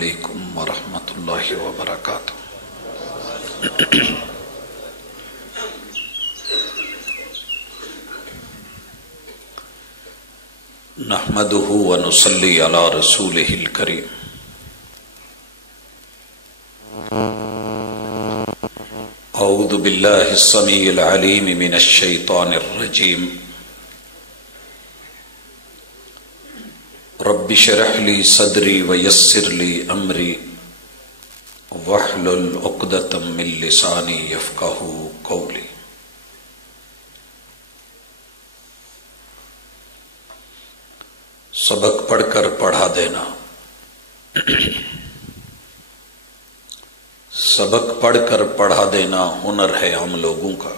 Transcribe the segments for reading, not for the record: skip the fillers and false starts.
علیکم ورحمۃ اللہ وبرکاتہ۔ نحمدہ ونصلی علی رسولہ الکریم۔ اعوذ باللہ السمیع العلیم من الشیطان الرجیم۔ رب اشرح لی صدری ویسر لی امری واحلل عقدۃ من لسانی یفقہوا قولی۔ سبق پڑھ کر پڑھا دینا، سبق پڑھ کر پڑھا دینا ہنر ہے ہم لوگوں کا۔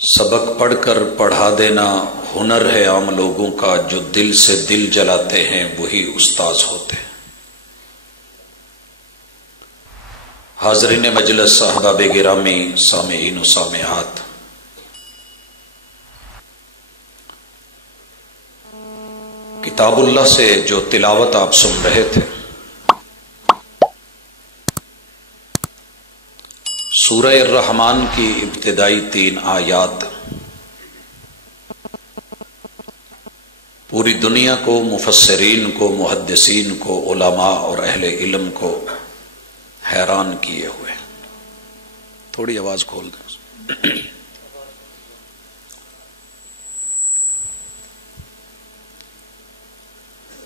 سبق پڑھ کر پڑھا دینا ہنر ہے عام لوگوں کا، جو دل سے دل جلاتے ہیں وہی استاذ ہوتے ہیں۔ حاضرین مجلس، احباب گرامی، سامعین و سامعات، کتاب اللہ سے جو تلاوت آپ سن رہے تھے، سورہ الرحمن کی ابتدائی 3 آیات پوری دنیا کو، مفسرین کو، محدثین کو، علماء اور اہل علم کو حیران کیے ہوئے۔ تھوڑی آواز کھول دیں۔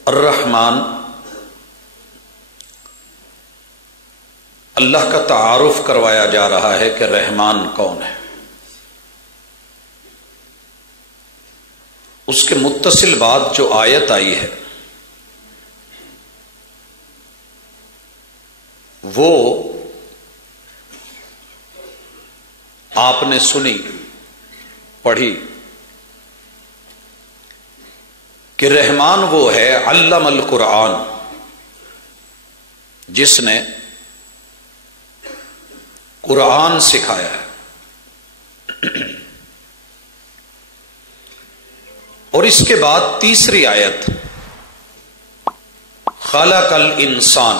الرحمن، اللہ کا تعارف کروایا جا رہا ہے کہ رحمان کون ہے۔ اس کے متصل بعد جو آیت آئی ہے وہ آپ نے سنی، پڑھی کہ رحمان وہ ہے علم القرآن، جس نے قرآن سکھایا ہے۔ اور اس کے بعد تیسری آیت، خلق الانسان،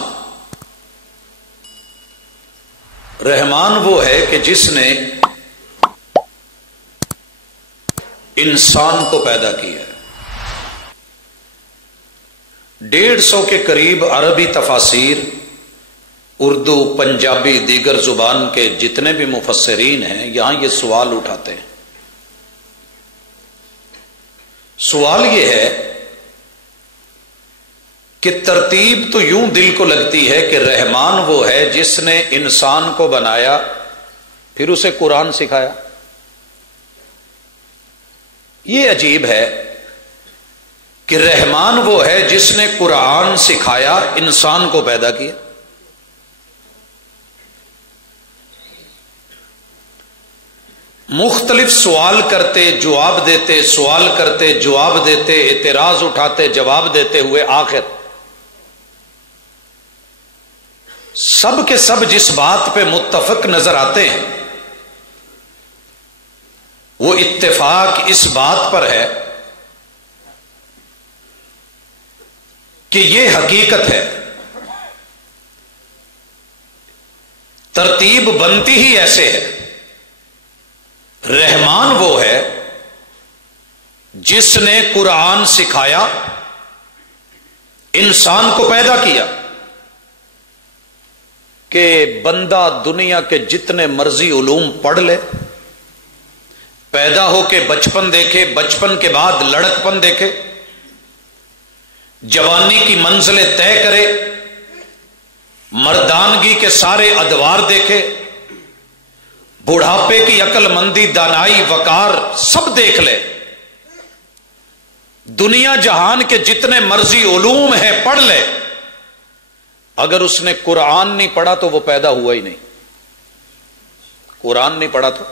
رحمان وہ ہے کہ جس نے انسان کو پیدا کیا ہے۔ 150 کے قریب عربی تفاسیر، اردو، پنجابی، دیگر زبان کے جتنے بھی مفسرین ہیں یہاں یہ سوال اٹھاتے ہیں۔ سوال یہ ہے کہ ترتیب تو یوں دل کو لگتی ہے کہ رحمان وہ ہے جس نے انسان کو بنایا پھر اسے قرآن سکھایا۔ یہ عجیب ہے کہ رحمان وہ ہے جس نے قرآن سکھایا، انسان کو پیدا کیا۔ مختلف سوال کرتے، جواب دیتے، سوال کرتے، جواب دیتے، اعتراض اٹھاتے، جواب دیتے ہوئے آخر سب کے سب جس بات پہ متفق نظر آتے ہیں وہ اتفاق اس بات پر ہے کہ یہ حقیقت ہے، ترتیب بنتی ہی ایسے ہے۔ رحمان وہ ہے جس نے قرآن سکھایا، انسان کو پیدا کیا کہ بندہ دنیا کے جتنے مرضی علوم پڑھ لے، پیدا ہو کے بچپن دیکھے، بچپن کے بعد لڑکپن دیکھے، جوانی کی منزلیں طے کرے، مردانگی کے سارے ادوار دیکھے، بڑھاپے کی عقل مندی، دانائی، وقار سب دیکھ لے، دنیا جہان کے جتنے مرضی علوم ہیں پڑھ لے، اگر اس نے قرآن نہیں پڑھا تو وہ پیدا ہوا ہی نہیں۔ قرآن نہیں پڑھا تو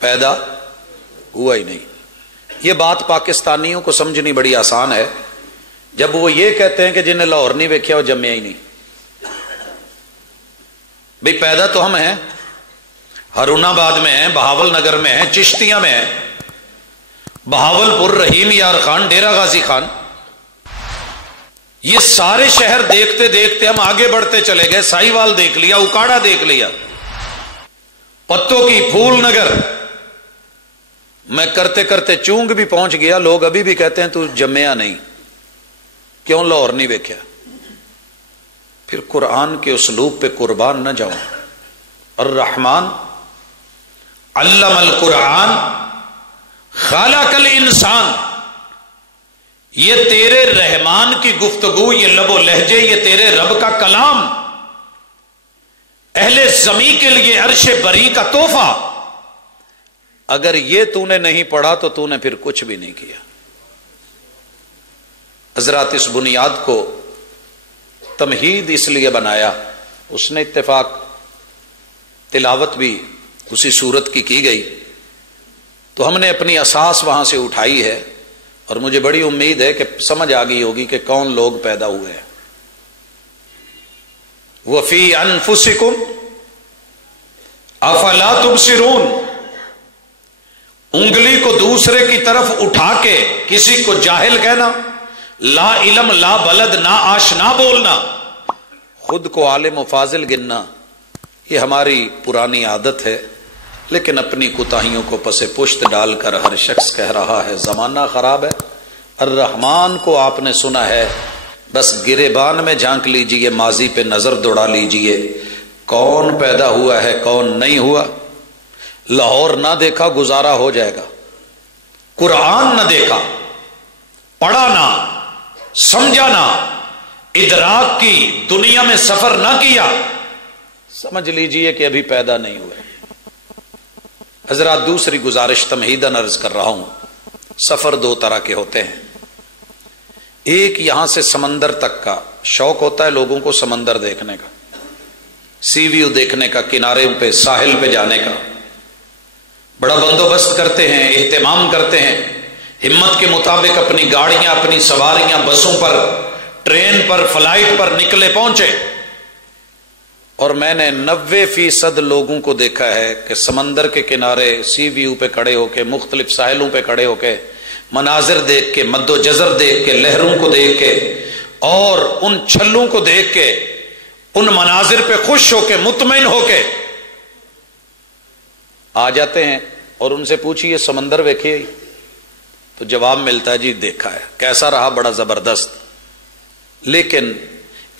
پیدا ہوا ہی نہیں۔ یہ بات پاکستانیوں کو سمجھنی بڑی آسان ہے جب وہ یہ کہتے ہیں کہ جنہیں لاہور نہیں ویکھیا وہ جمیا ہی نہیں۔ بھئی پیدا تو ہم ہیں، ہارون آباد میں ہیں، بہاول نگر میں ہیں، چشتیاں میں ہیں، بہاول پور، رحیم یار خان، ڈیرہ غازی خان، یہ سارے شہر دیکھتے دیکھتے ہم آگے بڑھتے چلے گئے. ساہیوال دیکھ لیا, اکاڑا دیکھ لیا, پتوں کی پھول نگر. میں کرتے کرتے چونگ بھی پہنچ گیا. لوگ ابھی بھی کہتے ہیں تو جمیا نہیں, کیوں لاہور نہیں ویکھیا؟ پھر قرآن کے اسلوب پہ قربان نہ جاؤں. الرحمن علم القرآن خلق الانسان. یہ تیرے رحمان کی گفتگو, یہ لب و لہجے, یہ تیرے رب کا کلام اہل زمین کے لیے عرش بری کا تحفہ. اگر یہ تو نے نہیں پڑھا تو تو نے پھر کچھ بھی نہیں کیا. حضرات اس بنیاد کو تمہید اس لیے بنایا, اس نے اتفاق تلاوت بھی اسی صورت کی گئی, تو ہم نے اپنی اساس وہاں سے اٹھائی ہے, اور مجھے بڑی امید ہے کہ سمجھ آ گئی ہوگی کہ کون لوگ پیدا ہوئے ہیں. وَفِي أَنفُسِكُمْ أَفَلَا تُبْصِرُونَ. انگلی کو دوسرے کی طرف اٹھا کے کسی کو جاہل کہنا, لا علم لا بلد نا آشنا بولنا, خود کو عالم و فاضل گننا, یہ ہماری پرانی عادت ہے. لیکن اپنی کوتاہیوں کو پسے پشت ڈال کر ہر شخص کہہ رہا ہے زمانہ خراب ہے. الرحمن کو آپ نے سنا ہے, بس گریبان میں جھانک لیجئے, ماضی پہ نظر دوڑا لیجئے, کون پیدا ہوا ہے کون نہیں ہوا. لاہور نہ دیکھا گزارا ہو جائے گا, قرآن نہ دیکھا, پڑھا نہ, سمجھا نہ, ادراک کی دنیا میں سفر نہ کیا, سمجھ لیجئے کہ ابھی پیدا نہیں ہوئے. حضرات دوسری گزارش تمہیداً عرض کر رہا ہوں. سفر دو طرح کے ہوتے ہیں. ایک یہاں سے سمندر تک کا شوق ہوتا ہے لوگوں کو, سمندر دیکھنے کا, سی ویو دیکھنے کا, کنارے پہ ساحل پہ جانے کا, بڑا بندوبست کرتے ہیں, اہتمام کرتے ہیں, ہمت کے مطابق اپنی گاڑیاں, اپنی سواریاں بسوں پر, ٹرین پر, فلائٹ پر نکلے پہنچے. اور میں نے 90% لوگوں کو دیکھا ہے کہ سمندر کے کنارے سی ویو پہ کھڑے ہو کے, مختلف ساحلوں پہ کھڑے ہو کے, مناظر دیکھ کے, مد و جزر دیکھ کے, لہروں کو دیکھ کے, اور ان چھلوں کو دیکھ کے, ان مناظر پہ خوش ہو کے, مطمئن ہو کے آ جاتے ہیں. اور ان سے پوچھیے سمندر ویکھیے, تو جواب ملتا ہے جی دیکھا ہے. کیسا رہا؟ بڑا زبردست. لیکن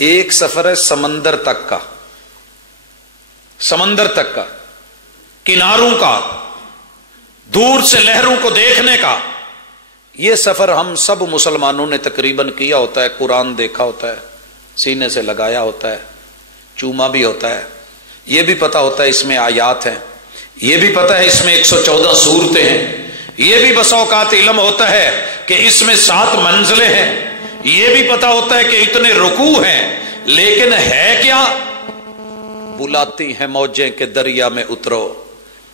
ایک سفر ہے سمندر تک کا, سمندر تک کا, کناروں کا, دور سے لہروں کو دیکھنے کا. یہ سفر ہم سب مسلمانوں نے تقریباً کیا ہوتا ہے. قرآن دیکھا ہوتا ہے, سینے سے لگایا ہوتا ہے, چوما بھی ہوتا ہے, یہ بھی پتا ہوتا ہے اس میں آیات ہیں, یہ بھی پتا ہے اس میں 114 سورتیں ہیں, یہ بھی بسا اوقات علم ہوتا ہے کہ اس میں 7 منزلیں ہیں, یہ بھی پتا ہوتا ہے کہ اتنے رکوع ہیں. لیکن ہے کیا؟ بلاتی ہیں موجیں کہ دریا میں اترو,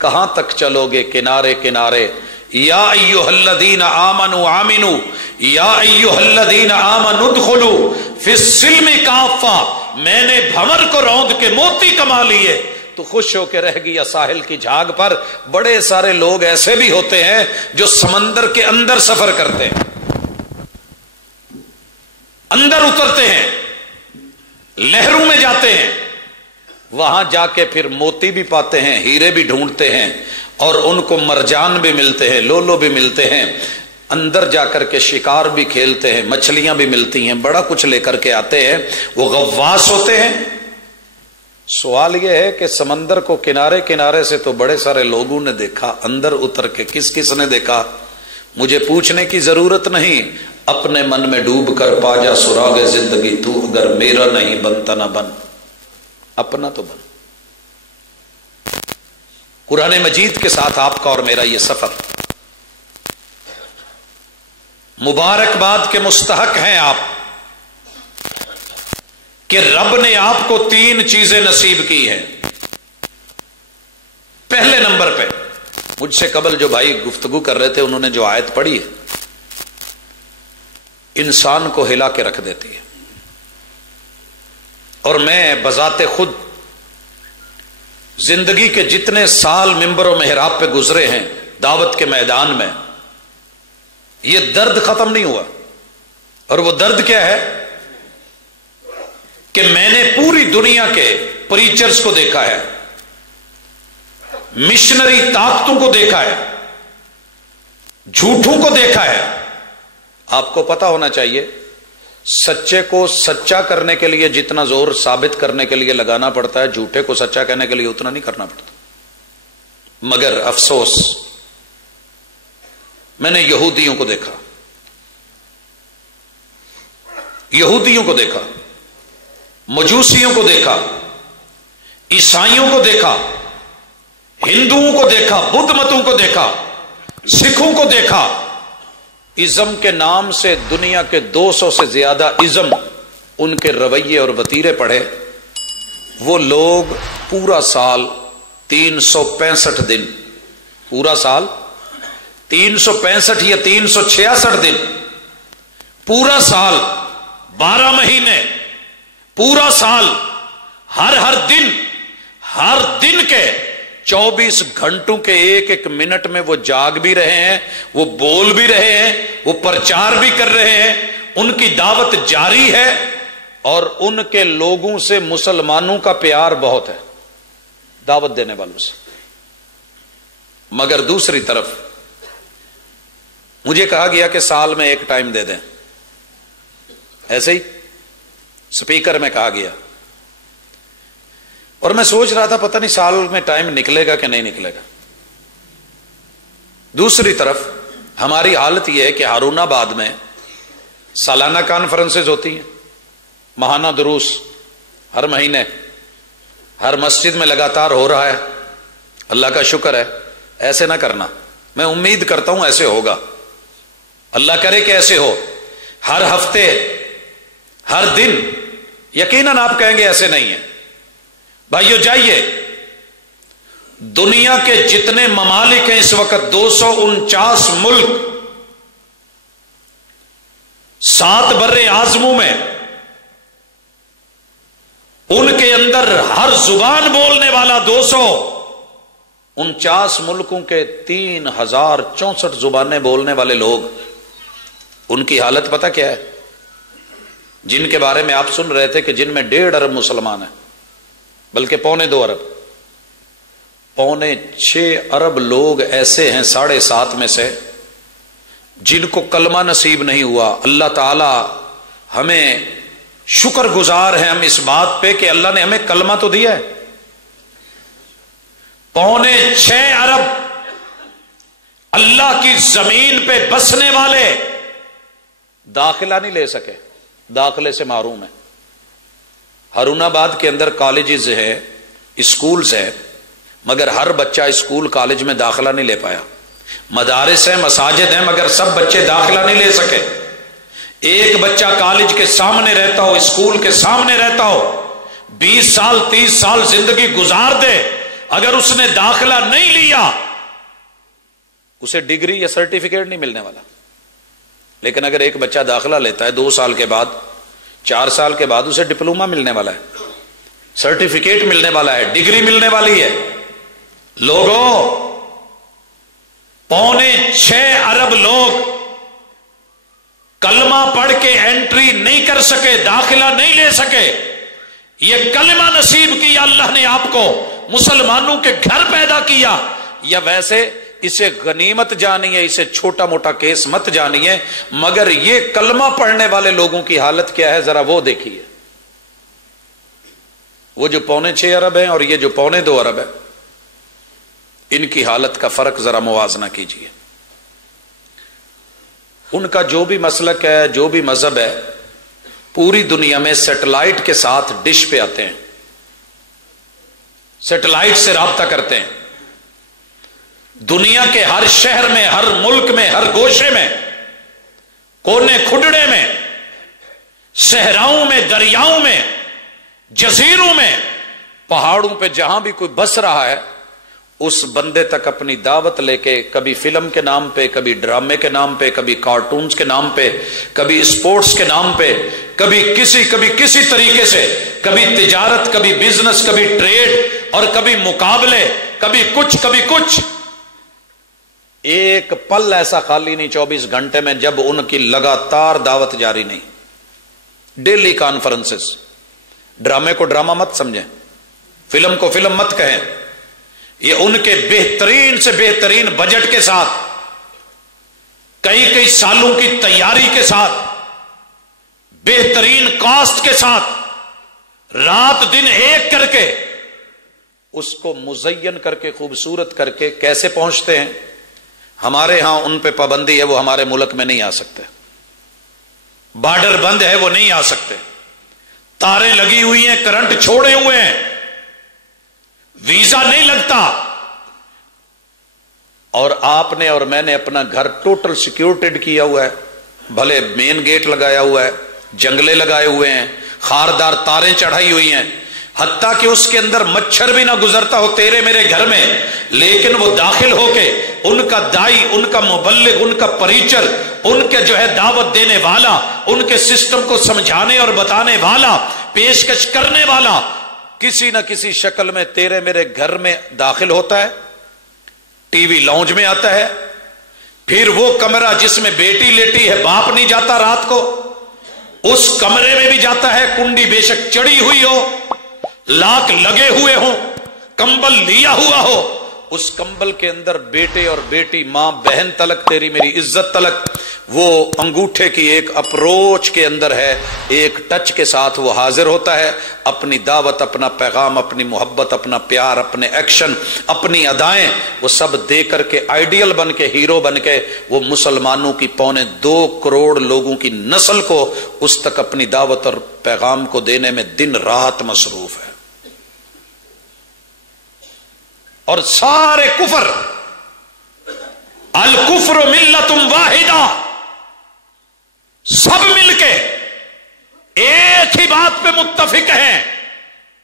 کہاں تک چلو گے کنارے کنارے. یا ایھا الذین آمنوا آمنوا, یا ایھا الذین آمنوا ادخلوا فی السلم کافہ. میں نے بھنور کو روند کے موتی کما لیے. تو خوش ہو کے رہ گیا ساحل کی جھاگ پر. بڑے سارے لوگ ایسے بھی ہوتے ہیں جو سمندر کے اندر سفر کرتے ہیں, اندر اترتے ہیں, لہروں میں جاتے ہیں, وہاں جا کے پھر موتی بھی پاتے ہیں, ہیرے بھی ڈھونڈتے ہیں, اور ان کو مرجان بھی ملتے ہیں, لولو بھی ملتے ہیں. اندر جا کر کے شکار بھی کھیلتے ہیں, مچھلیاں بھی ملتی ہیں, بڑا کچھ لے کر کے آتے ہیں. وہ غواص ہوتے ہیں. سوال یہ ہے کہ سمندر کو کنارے کنارے سے تو بڑے سارے لوگوں نے دیکھا, اندر اتر کے کس کس نے دیکھا؟ مجھے پوچھنے کی ضرورت نہیں, اپنے من میں ڈوب کر پا جا سراغ زندگی. تو اگر میرا نہیں بنتا نہ بن, اپنا تو بن. قرآن مجید کے ساتھ آپ کا اور میرا یہ سفر, مبارکباد کے مستحق ہیں آپ کہ رب نے آپ کو 3 چیزیں نصیب کی ہیں. پہلے نمبر پہ, مجھ سے قبل جو بھائی گفتگو کر رہے تھے انہوں نے جو آیت پڑھی ہے, انسان کو ہلا کے رکھ دیتی ہے. اور میں بذات خود زندگی کے جتنے سال منبر و محراب پہ گزرے ہیں دعوت کے میدان میں, یہ درد ختم نہیں ہوا. اور وہ درد کیا ہے؟ کہ میں نے پوری دنیا کے پریچرز کو دیکھا ہے، مشنری طاقتوں کو دیکھا ہے، جھوٹوں کو دیکھا ہے. آپ کو پتا ہونا چاہیے سچے کو سچا کرنے کے لیے جتنا زور ثابت کرنے کے لیے لگانا پڑتا ہے، جھوٹے کو سچا کہنے کے لیے اتنا نہیں کرنا پڑتا. مگر افسوس، میں نے یہودیوں کو دیکھا، یہودیوں کو دیکھا، مجوسیوں کو دیکھا، عیسائیوں کو دیکھا، ہندوؤں کو دیکھا، بدھ متوں کو دیکھا، سکھوں کو دیکھا. ازم کے نام سے دنیا کے 200 سے زیادہ ازم، ان کے رویے اور وتیرے پڑھے. وہ لوگ پورا سال 365 دن، پورا سال 365 یا 366 دن، پورا سال 12 مہینے، پورا سال ہر دن کے 24 گھنٹوں کے ایک ایک منٹ میں وہ جاگ بھی رہے ہیں، وہ بول بھی رہے ہیں، وہ پرچار بھی کر رہے ہیں، ان کی دعوت جاری ہے، اور ان کے لوگوں سے مسلمانوں کا پیار بہت ہے، دعوت دینے والوں سے. مگر دوسری طرف مجھے کہا گیا کہ سال میں ایک ٹائم دے دیں، ایسے ہی سپیکر میں کہا گیا، اور میں سوچ رہا تھا پتہ نہیں سال میں ٹائم نکلے گا کہ نہیں نکلے گا. دوسری طرف ہماری حالت یہ ہے کہ ہارون آباد میں سالانہ کانفرنسز ہوتی ہیں، ماہانہ دروس ہر مہینے ہر مسجد میں لگاتار ہو رہا ہے. اللہ کا شکر ہے. ایسے نہ کرنا، میں امید کرتا ہوں ایسے ہوگا، اللہ کرے کہ ایسے ہو، ہر ہفتے ہر دن. یقیناً آپ کہیں گے ایسے نہیں ہے. بھائیو جائیے، دنیا کے جتنے ممالک ہیں اس وقت 249 ملک، 7 برے اعظموں میں، ان کے اندر ہر زبان بولنے والا 249 ملکوں کے 3064 زبانیں بولنے والے لوگ، ان کی حالت پتہ کیا ہے؟ جن کے بارے میں آپ سن رہے تھے کہ جن میں 1.5 ارب مسلمان ہیں، بلکہ 2.25 ارب، 6.25 ارب لوگ ایسے ہیں 7.5 میں سے جن کو کلمہ نصیب نہیں ہوا. اللہ تعالی ہمیں شکر گزار ہیں ہم اس بات پہ کہ اللہ نے ہمیں کلمہ تو دیا ہے. 6.25 ارب اللہ کی زمین پہ بسنے والے داخلہ نہیں لے سکے، داخلے سے محروم ہیں. ہارون آباد کے اندر کالجز ہیں، اسکولز ہیں، مگر ہر بچہ اسکول کالج میں داخلہ نہیں لے پایا. مدارس ہیں، مساجد ہیں، مگر سب بچے داخلہ نہیں لے سکے. ایک بچہ کالج کے سامنے رہتا ہو، اسکول کے سامنے رہتا ہو، 20 سال 30 سال زندگی گزار دے، اگر اس نے داخلہ نہیں لیا اسے ڈگری یا سرٹیفکیٹ نہیں ملنے والا. لیکن اگر ایک بچہ داخلہ لیتا ہے 2 سال کے بعد، 4 سال کے بعد اسے ڈپلومہ ملنے والا ہے، سرٹیفکیٹ ملنے والا ہے، ڈگری ملنے والی ہے. لوگوں، 6.25 ارب لوگ کلمہ پڑھ کے انٹری نہیں کر سکے، داخلہ نہیں لے سکے. یہ کلمہ نصیب کیا اللہ نے آپ کو، مسلمانوں کے گھر پیدا کیا. یا ویسے اسے غنیمت جانیے، اسے چھوٹا موٹا کیس مت جانیے، مگر یہ کلمہ پڑھنے والے لوگوں کی حالت کیا ہے ذرا وہ دیکھیے. وہ جو 6.25 ارب ہیں اور یہ جو 2.25 ارب ہے، ان کی حالت کا فرق ذرا موازنہ کیجیے. ان کا جو بھی مسلک ہے، جو بھی مذہب ہے، پوری دنیا میں سیٹلائٹ کے ساتھ ڈش پہ آتے ہیں، سیٹلائٹ سے رابطہ کرتے ہیں. دنیا کے ہر شہر میں، ہر ملک میں، ہر گوشے میں، کونے کھڈڑے میں، صحراؤں میں، دریاؤں میں، جزیروں میں، پہاڑوں پہ، جہاں بھی کوئی بس رہا ہے اس بندے تک اپنی دعوت لے کے، کبھی فلم کے نام پہ، کبھی ڈرامے کے نام پہ، کبھی کارٹونز کے نام پہ، کبھی اسپورٹس کے نام پہ، کبھی کسی طریقے سے، کبھی تجارت، کبھی بزنس، کبھی ٹریڈ، اور کبھی مقابلے، کبھی کچھ. ایک پل ایسا خالی نہیں 24 گھنٹے میں جب ان کی لگاتار دعوت جاری نہیں. ڈیلی کانفرنسز، ڈرامے کو ڈرامہ مت سمجھیں، فلم کو فلم مت کہیں، یہ ان کے بہترین سے بہترین بجٹ کے ساتھ، کئی سالوں کی تیاری کے ساتھ، بہترین کاسٹ کے ساتھ، رات دن ایک کر کے اس کو مزین کر کے خوبصورت کر کے کیسے پہنچتے ہیں. ہمارے ہاں ان پہ پابندی ہے، وہ ہمارے ملک میں نہیں آ سکتے، بارڈر بند ہے، وہ نہیں آ سکتے، تاریں لگی ہوئی ہیں، کرنٹ چھوڑے ہوئے ہیں، ویزا نہیں لگتا. اور آپ نے اور میں نے اپنا گھر ٹوٹل سیکیورٹیڈ کیا ہوا ہے، بھلے مین گیٹ لگایا ہوا ہے، جنگلے لگائے ہوئے ہیں، خاردار تاریں چڑھائی ہوئی ہیں، حتیٰ کہ اس کے اندر مچھر بھی نہ گزرتا ہو تیرے میرے گھر میں، لیکن وہ داخل ہو کے ان کا دائی، ان کا مبلغ، ان کا پریچر، ان کے جو ہے دعوت دینے والا، ان کے سسٹم کو سمجھانے اور بتانے والا، پیشکش کرنے والا کسی نہ کسی شکل میں تیرے میرے گھر میں داخل ہوتا ہے، ٹی وی لاؤنج میں آتا ہے. پھر وہ کمرہ جس میں بیٹی لیٹی ہے، باپ نہیں جاتا رات کو، اس کمرے میں بھی جاتا ہے، کنڈی بے شک چڑی ہوئی ہو، لاک لگے ہوئے ہوں، کمبل لیا ہوا ہو، اس کمبل کے اندر بیٹے اور بیٹی، ماں بہن تلک، تیری میری عزت تلک وہ انگوٹھے کی ایک اپروچ کے اندر ہے، ایک ٹچ کے ساتھ وہ حاضر ہوتا ہے. اپنی دعوت، اپنا پیغام، اپنی محبت، اپنا پیار، اپنے ایکشن، اپنی ادائیں، وہ سب دے کر کے آئیڈیل بن کے، ہیرو بن کے وہ مسلمانوں کی 2.25 کروڑ لوگوں کی نسل کو اس تک اپنی دعوت اور پیغام کو دینے میں دن رات مصروف ہے. اور سارے کفر، الکفر ملت واحدہ، سب مل کے ایک ہی بات پہ متفق ہیں،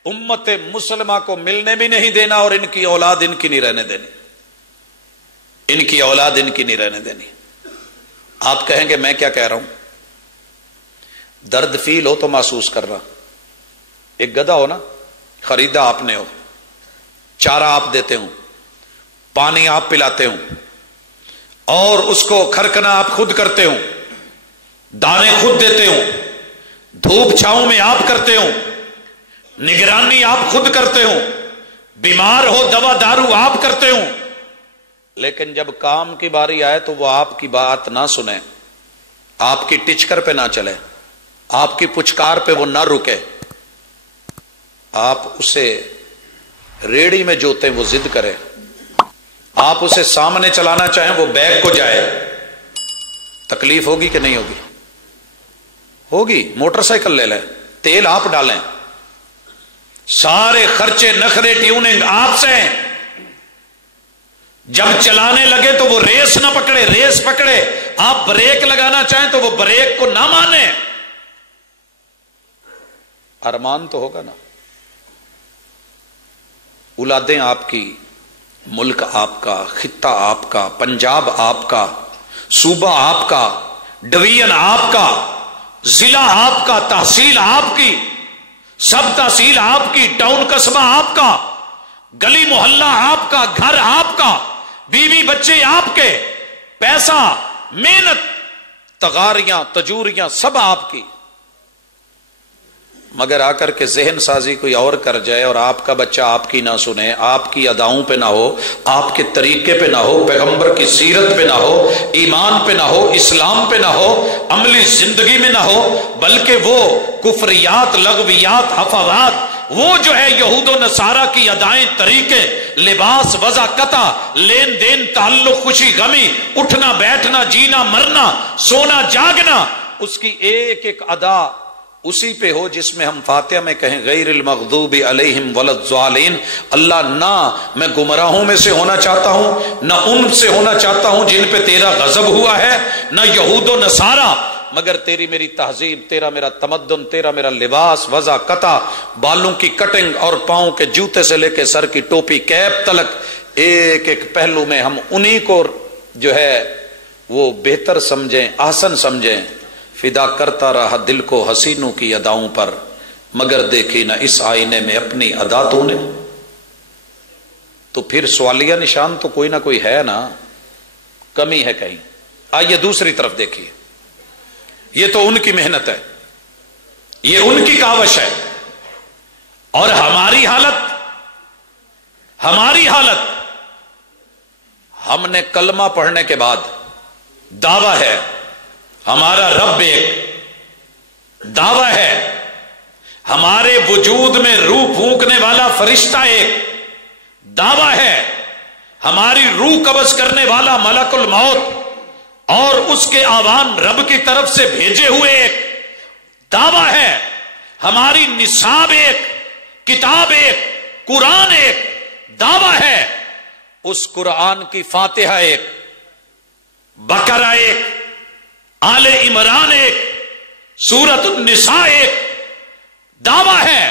امت مسلمہ کو ملنے بھی نہیں دینا اور ان کی اولاد ان کی نہیں رہنے دینی، ان کی اولاد ان کی نہیں رہنے دینی. آپ کہیں گے میں کیا کہہ رہا ہوں؟ درد فیل ہو تو محسوس کر رہا. ایک گدھا ہو نا، خریدا آپ نے ہو، چارہ آپ دیتے ہوں، پانی آپ پلاتے ہوں، اور اس کو کھرکنا آپ خود کرتے ہوں، دانے خود دیتے ہوں، دھوپ چھاؤں میں آپ کرتے ہوں، نگرانی آپ خود کرتے ہوں، بیمار ہو دوا دارو آپ کرتے ہوں. لیکن جب کام کی باری آئے تو وہ آپ کی بات نہ سنے، آپ کی ٹچکر پہ نہ چلے، آپ کی پچکار پہ وہ نہ رکے، آپ اسے ریڑی میں جوتے وہ ضد کرے، آپ اسے سامنے چلانا چاہیں وہ بیک کو جائے، تکلیف ہوگی کہ نہیں ہوگی؟ ہوگی. موٹر سائیکل لے لیں، تیل آپ ڈالیں، سارے خرچے نخرے ٹیوننگ آپ سے ہیں. جب چلانے لگے تو وہ ریس نہ پکڑے، ریس پکڑے، آپ بریک لگانا چاہیں تو وہ بریک کو نہ مانے. ارمان تو ہوگا نا، اولادیں آپ کی، ملک آپ کا، خطہ آپ کا، پنجاب آپ کا، صوبہ آپ کا، ڈویژن آپ کا، ضلع آپ کا، تحصیل آپ کی، سب تحصیل آپ کی، ٹاؤن قصبہ آپ کا، گلی محلہ آپ کا، گھر آپ کا، بیوی بچے آپ کے، پیسہ، محنت، تغاریاں، تجوریاں سب آپ کی. مگر آ کر کے ذہن سازی کوئی اور کر جائے اور آپ کا بچہ آپ کی نہ سنے، آپ کی اداؤں پہ نہ ہو، آپ کے طریقے پہ نہ ہو، پیغمبر کی سیرت پہ نہ ہو، ایمان پہ نہ ہو، اسلام پہ نہ ہو، عملی زندگی میں نہ ہو، بلکہ وہ کفریات، لغویات، حفاظات، وہ جو ہے یہود و نصارہ کی ادائیں، طریقے، لباس، وضع قطع، لین دین، تعلق، خوشی غمی، اٹھنا بیٹھنا، جینا مرنا، سونا جاگنا، اس کی ایک ایک ادا اسی پہ ہو جس میں ہم فاتحہ میں کہیں غیر المغضوب علیہم ولا الضالین. اللہ نہ میں گمراہوں میں سے ہونا چاہتا ہوں، نہ ان سے ہونا چاہتا ہوں جن پہ تیرا غضب ہوا ہے، نہ یہود و نصارہ، مگر تیری میری تہذیب، تیرا میرا تمدن، تیرا میرا لباس، وضع قطع، بالوں کی کٹنگ اور پاؤں کے جوتے سے لے کے سر کی ٹوپی کیپ تلک، ایک ایک پہلو میں ہم انہی کو جو ہے وہ بہتر سمجھیں، احسن سمجھیں. فدا کرتا رہا دل کو حسینوں کی اداؤں پر، مگر دیکھی نہ اس آئینے میں اپنی ادا تو نے. تو پھر سوالیہ نشان تو کوئی نہ کوئی ہے نا، کمی ہے کہیں. آئیے دوسری طرف دیکھیے، یہ تو ان کی محنت ہے، یہ ان کی کاوش ہے، اور ہماری حالت ہم نے کلمہ پڑھنے کے بعد دعویٰ ہے ہمارا رب ایک، دعویٰ ہے ہمارے وجود میں روح پھونکنے والا فرشتہ ایک، دعویٰ ہے ہماری روح قبض کرنے والا ملک الموت اور اس کے آوان رب کی طرف سے بھیجے ہوئے ایک، دعویٰ ہے ہماری نصاب ایک، کتاب ایک، قرآن ایک، دعویٰ ہے اس قرآن کی فاتحہ ایک، بقرہ ایک، آل عمران ایک، سورۃ النساء ایک، دعویٰ ہے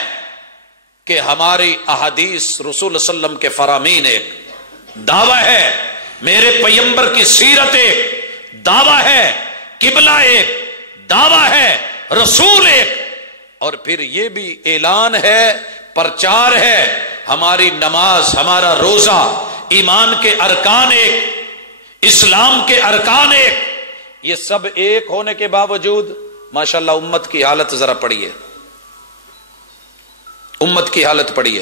کہ ہماری احادیث رسول صلی اللہ علیہ وسلم کے فرامین ایک، دعویٰ ہے میرے پیغمبر کی سیرت ایک، دعویٰ ہے قبلہ ایک، دعویٰ ہے رسول ایک، اور پھر یہ بھی اعلان ہے، پرچار ہے ہماری نماز، ہمارا روزہ، ایمان کے ارکان ایک، اسلام کے ارکان ایک، یہ سب ایک ہونے کے باوجود ماشاءاللہ امت کی حالت ذرا پڑھیے، امت کی حالت پڑھیے،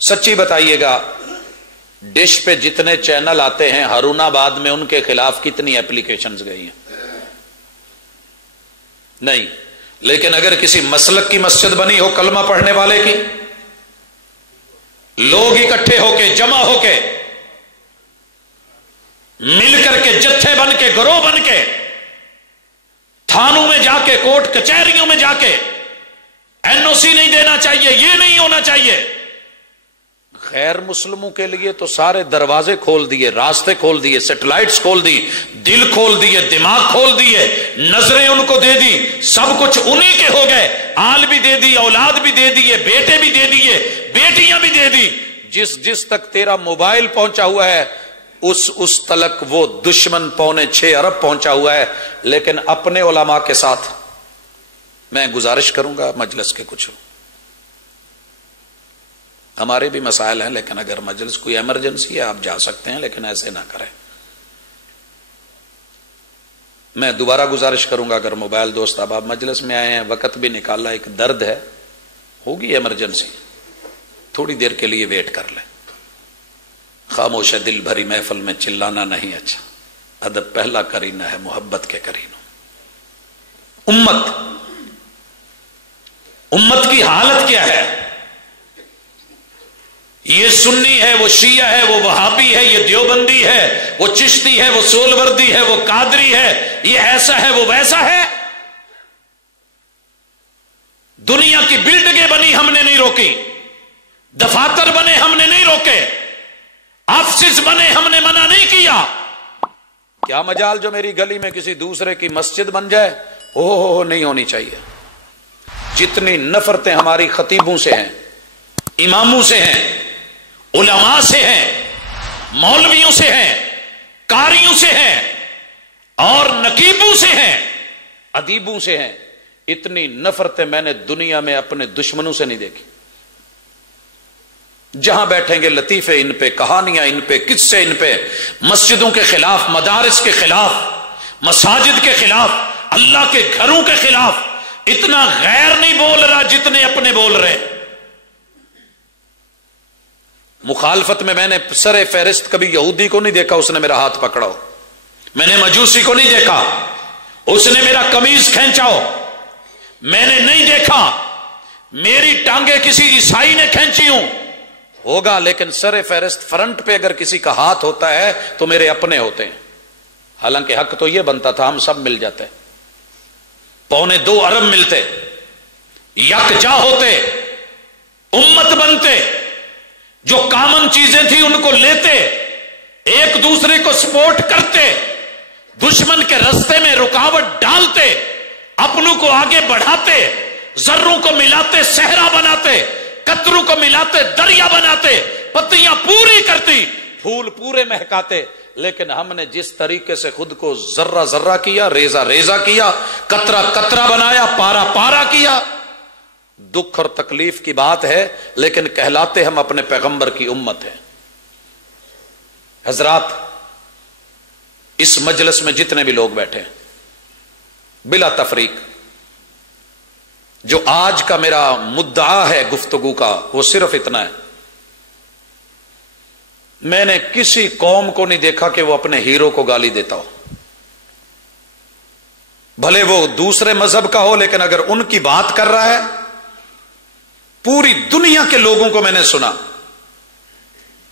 سچی بتائیے گا ڈش پہ جتنے چینل آتے ہیں ہارون آباد میں ان کے خلاف کتنی اپلیکیشنز گئی ہیں؟ نہیں، لیکن اگر کسی مسلک کی مسجد بنی ہو کلمہ پڑھنے والے کی، لوگ اکٹھے ہو کے، جمع ہو کے، مل کر کے، جتھے بن کے، گروہ بن کے، تھانوں میں جا کے، کورٹ کچہریوں میں جا کے این او سی نہیں دینا چاہیے، یہ نہیں ہونا چاہیے، غیر مسلموں کے لیے تو سارے دروازے کھول دیے، راستے کھول دیے، سیٹلائٹس کھول دی، دل کھول دیے، دماغ کھول دیے، نظریں ان کو دے دی، سب کچھ انہی کے ہو گئے، آل بھی دے دی، اولاد بھی دے دیے، بیٹے بھی دے دیے، بیٹیاں بھی دے دی، جس تک تیرا موبائل پہنچا ہوا ہے اس تلک وہ دشمن 6.25 ارب پہنچا ہوا ہے۔ لیکن اپنے علماء کے ساتھ میں گزارش کروں گا، مجلس کے کچھ ہمارے بھی مسائل ہیں، لیکن اگر مجلس کوئی ایمرجنسی ہے آپ جا سکتے ہیں، لیکن ایسے نہ کریں۔ میں دوبارہ گزارش کروں گا، اگر موبائل دوست اب آپ مجلس میں آئے ہیں، وقت بھی نکالا، ایک درد ہے، ہوگی ایمرجنسی، تھوڑی دیر کے لیے ویٹ کر لیں۔ خاموش ہے دل بھری محفل میں چلانا نہیں اچھا، ادب پہلا کرینہ ہے محبت کے کرینوں۔ امت کی حالت کیا ہے؟ یہ سنی ہے، وہ شیعہ ہے، وہ وہابی ہے، یہ دیوبندی ہے، وہ چشتی ہے، وہ سولوردی ہے، وہ قادری ہے، یہ ایسا ہے، وہ ویسا ہے۔ دنیا کی بلڈنگیں بنی ہم نے نہیں روکی، دفاتر بنے ہم نے نہیں روکے، آفسز بنے ہم نے منع نہیں کیا۔ کیا مجال جو میری گلی میں کسی دوسرے کی مسجد بن جائے، ہو نہیں ہونی چاہیے۔ جتنی نفرتیں ہماری خطیبوں سے ہیں، اماموں سے ہیں، علماء سے ہیں، مولویوں سے ہیں، قاریوں سے ہیں، اور نقیبوں سے ہیں، ادیبوں سے ہیں، اتنی نفرتیں میں نے دنیا میں اپنے دشمنوں سے نہیں دیکھی۔ جہاں بیٹھیں گے لطیفے ان پہ، کہانیاں ان پہ، قصے ان پہ، مسجدوں کے خلاف، مدارس کے خلاف، مساجد کے خلاف، اللہ کے گھروں کے خلاف اتنا غیر نہیں بول رہا جتنے اپنے بول رہے۔ مخالفت میں میں نے سر فہرست کبھی یہودی کو نہیں دیکھا اس نے میرا ہاتھ پکڑا ہو، میں نے مجوسی کو نہیں دیکھا اس نے میرا قمیض کھینچا ہو، میں نے نہیں دیکھا میری ٹانگیں کسی عیسائی نے کھینچی ہوں، ہوگا، لیکن سر فہرست فرنٹ پہ اگر کسی کا ہاتھ ہوتا ہے تو میرے اپنے ہوتے ہیں۔ حالانکہ حق تو یہ بنتا تھا ہم سب مل جاتے، 2.25 ارب ملتے، یکجا ہوتے، امت بنتے، جو کامن چیزیں تھیں ان کو لیتے، ایک دوسرے کو سپورٹ کرتے، دشمن کے رستے میں رکاوٹ ڈالتے، اپنوں کو آگے بڑھاتے، ذروں کو ملاتے صحرا بناتے، قطروں کو ملاتے دریا بناتے، پتیاں پوری کرتی، پھول پورے مہکاتے۔ لیکن ہم نے جس طریقے سے خود کو ذرہ ذرہ کیا، ریزہ ریزہ کیا، قطرہ قطرہ بنایا، پارا پارا کیا، دکھ اور تکلیف کی بات ہے، لیکن کہلاتے ہم اپنے پیغمبر کی امت ہیں۔ حضرات، اس مجلس میں جتنے بھی لوگ بیٹھے ہیں بلا تفریق، جو آج کا میرا مدعا ہے گفتگو کا وہ صرف اتنا ہے، میں نے کسی قوم کو نہیں دیکھا کہ وہ اپنے ہیرو کو گالی دیتا ہو، بھلے وہ دوسرے مذہب کا ہو، لیکن اگر ان کی بات کر رہا ہے، پوری دنیا کے لوگوں کو میں نے سنا،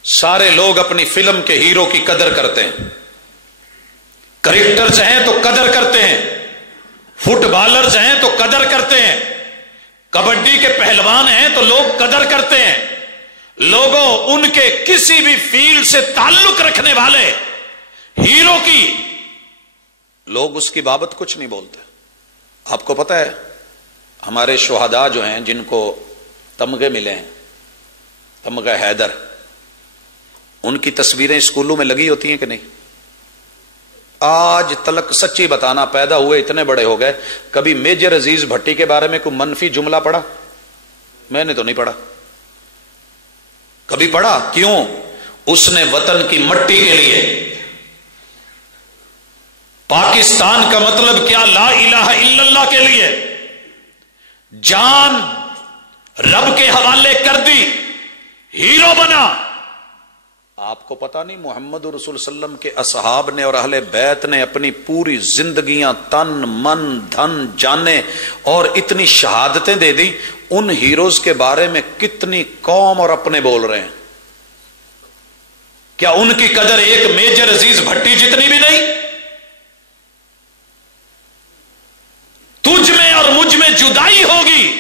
سارے لوگ اپنی فلم کے ہیرو کی قدر کرتے ہیں، کرکٹرز ہیں تو قدر کرتے ہیں، فٹ بالرز ہیں تو قدر کرتے ہیں، کبڈی کے پہلوان ہیں تو لوگ قدر کرتے ہیں، لوگوں ان کے کسی بھی فیلڈ سے تعلق رکھنے والے ہیرو کی لوگ اس کی بابت کچھ نہیں بولتے۔ آپ کو پتا ہے ہمارے شہداء جو ہیں جن کو تمغے ملے ہیں، تمغہ حیدر، ان کی تصویریں اسکولوں میں لگی ہوتی ہیں کہ نہیں؟ آج تلک سچی بتانا، پیدا ہوئے اتنے بڑے ہو گئے، کبھی میجر عزیز بھٹی کے بارے میں کوئی منفی جملہ پڑھا؟ میں نے تو نہیں پڑھا۔ کبھی پڑھا؟ کیوں؟ اس نے وطن کی مٹی کے لیے، پاکستان کا مطلب کیا، لا الہ الا اللہ کے لیے جان رب کے حوالے کر دی، ہیرو بنا۔ آپ کو پتا نہیں محمد رسول صلی اللہ علیہ وسلم کے اصحاب نے اور اہل بیت نے اپنی پوری زندگیاں تن من دھن جانے اور اتنی شہادتیں دے دی، ان ہیروز کے بارے میں کتنی قوم اور اپنے بول رہے ہیں؟ کیا ان کی قدر ایک میجر عزیز بھٹی جتنی بھی نہیں؟ تجھ میں اور مجھ میں جدائی ہوگی،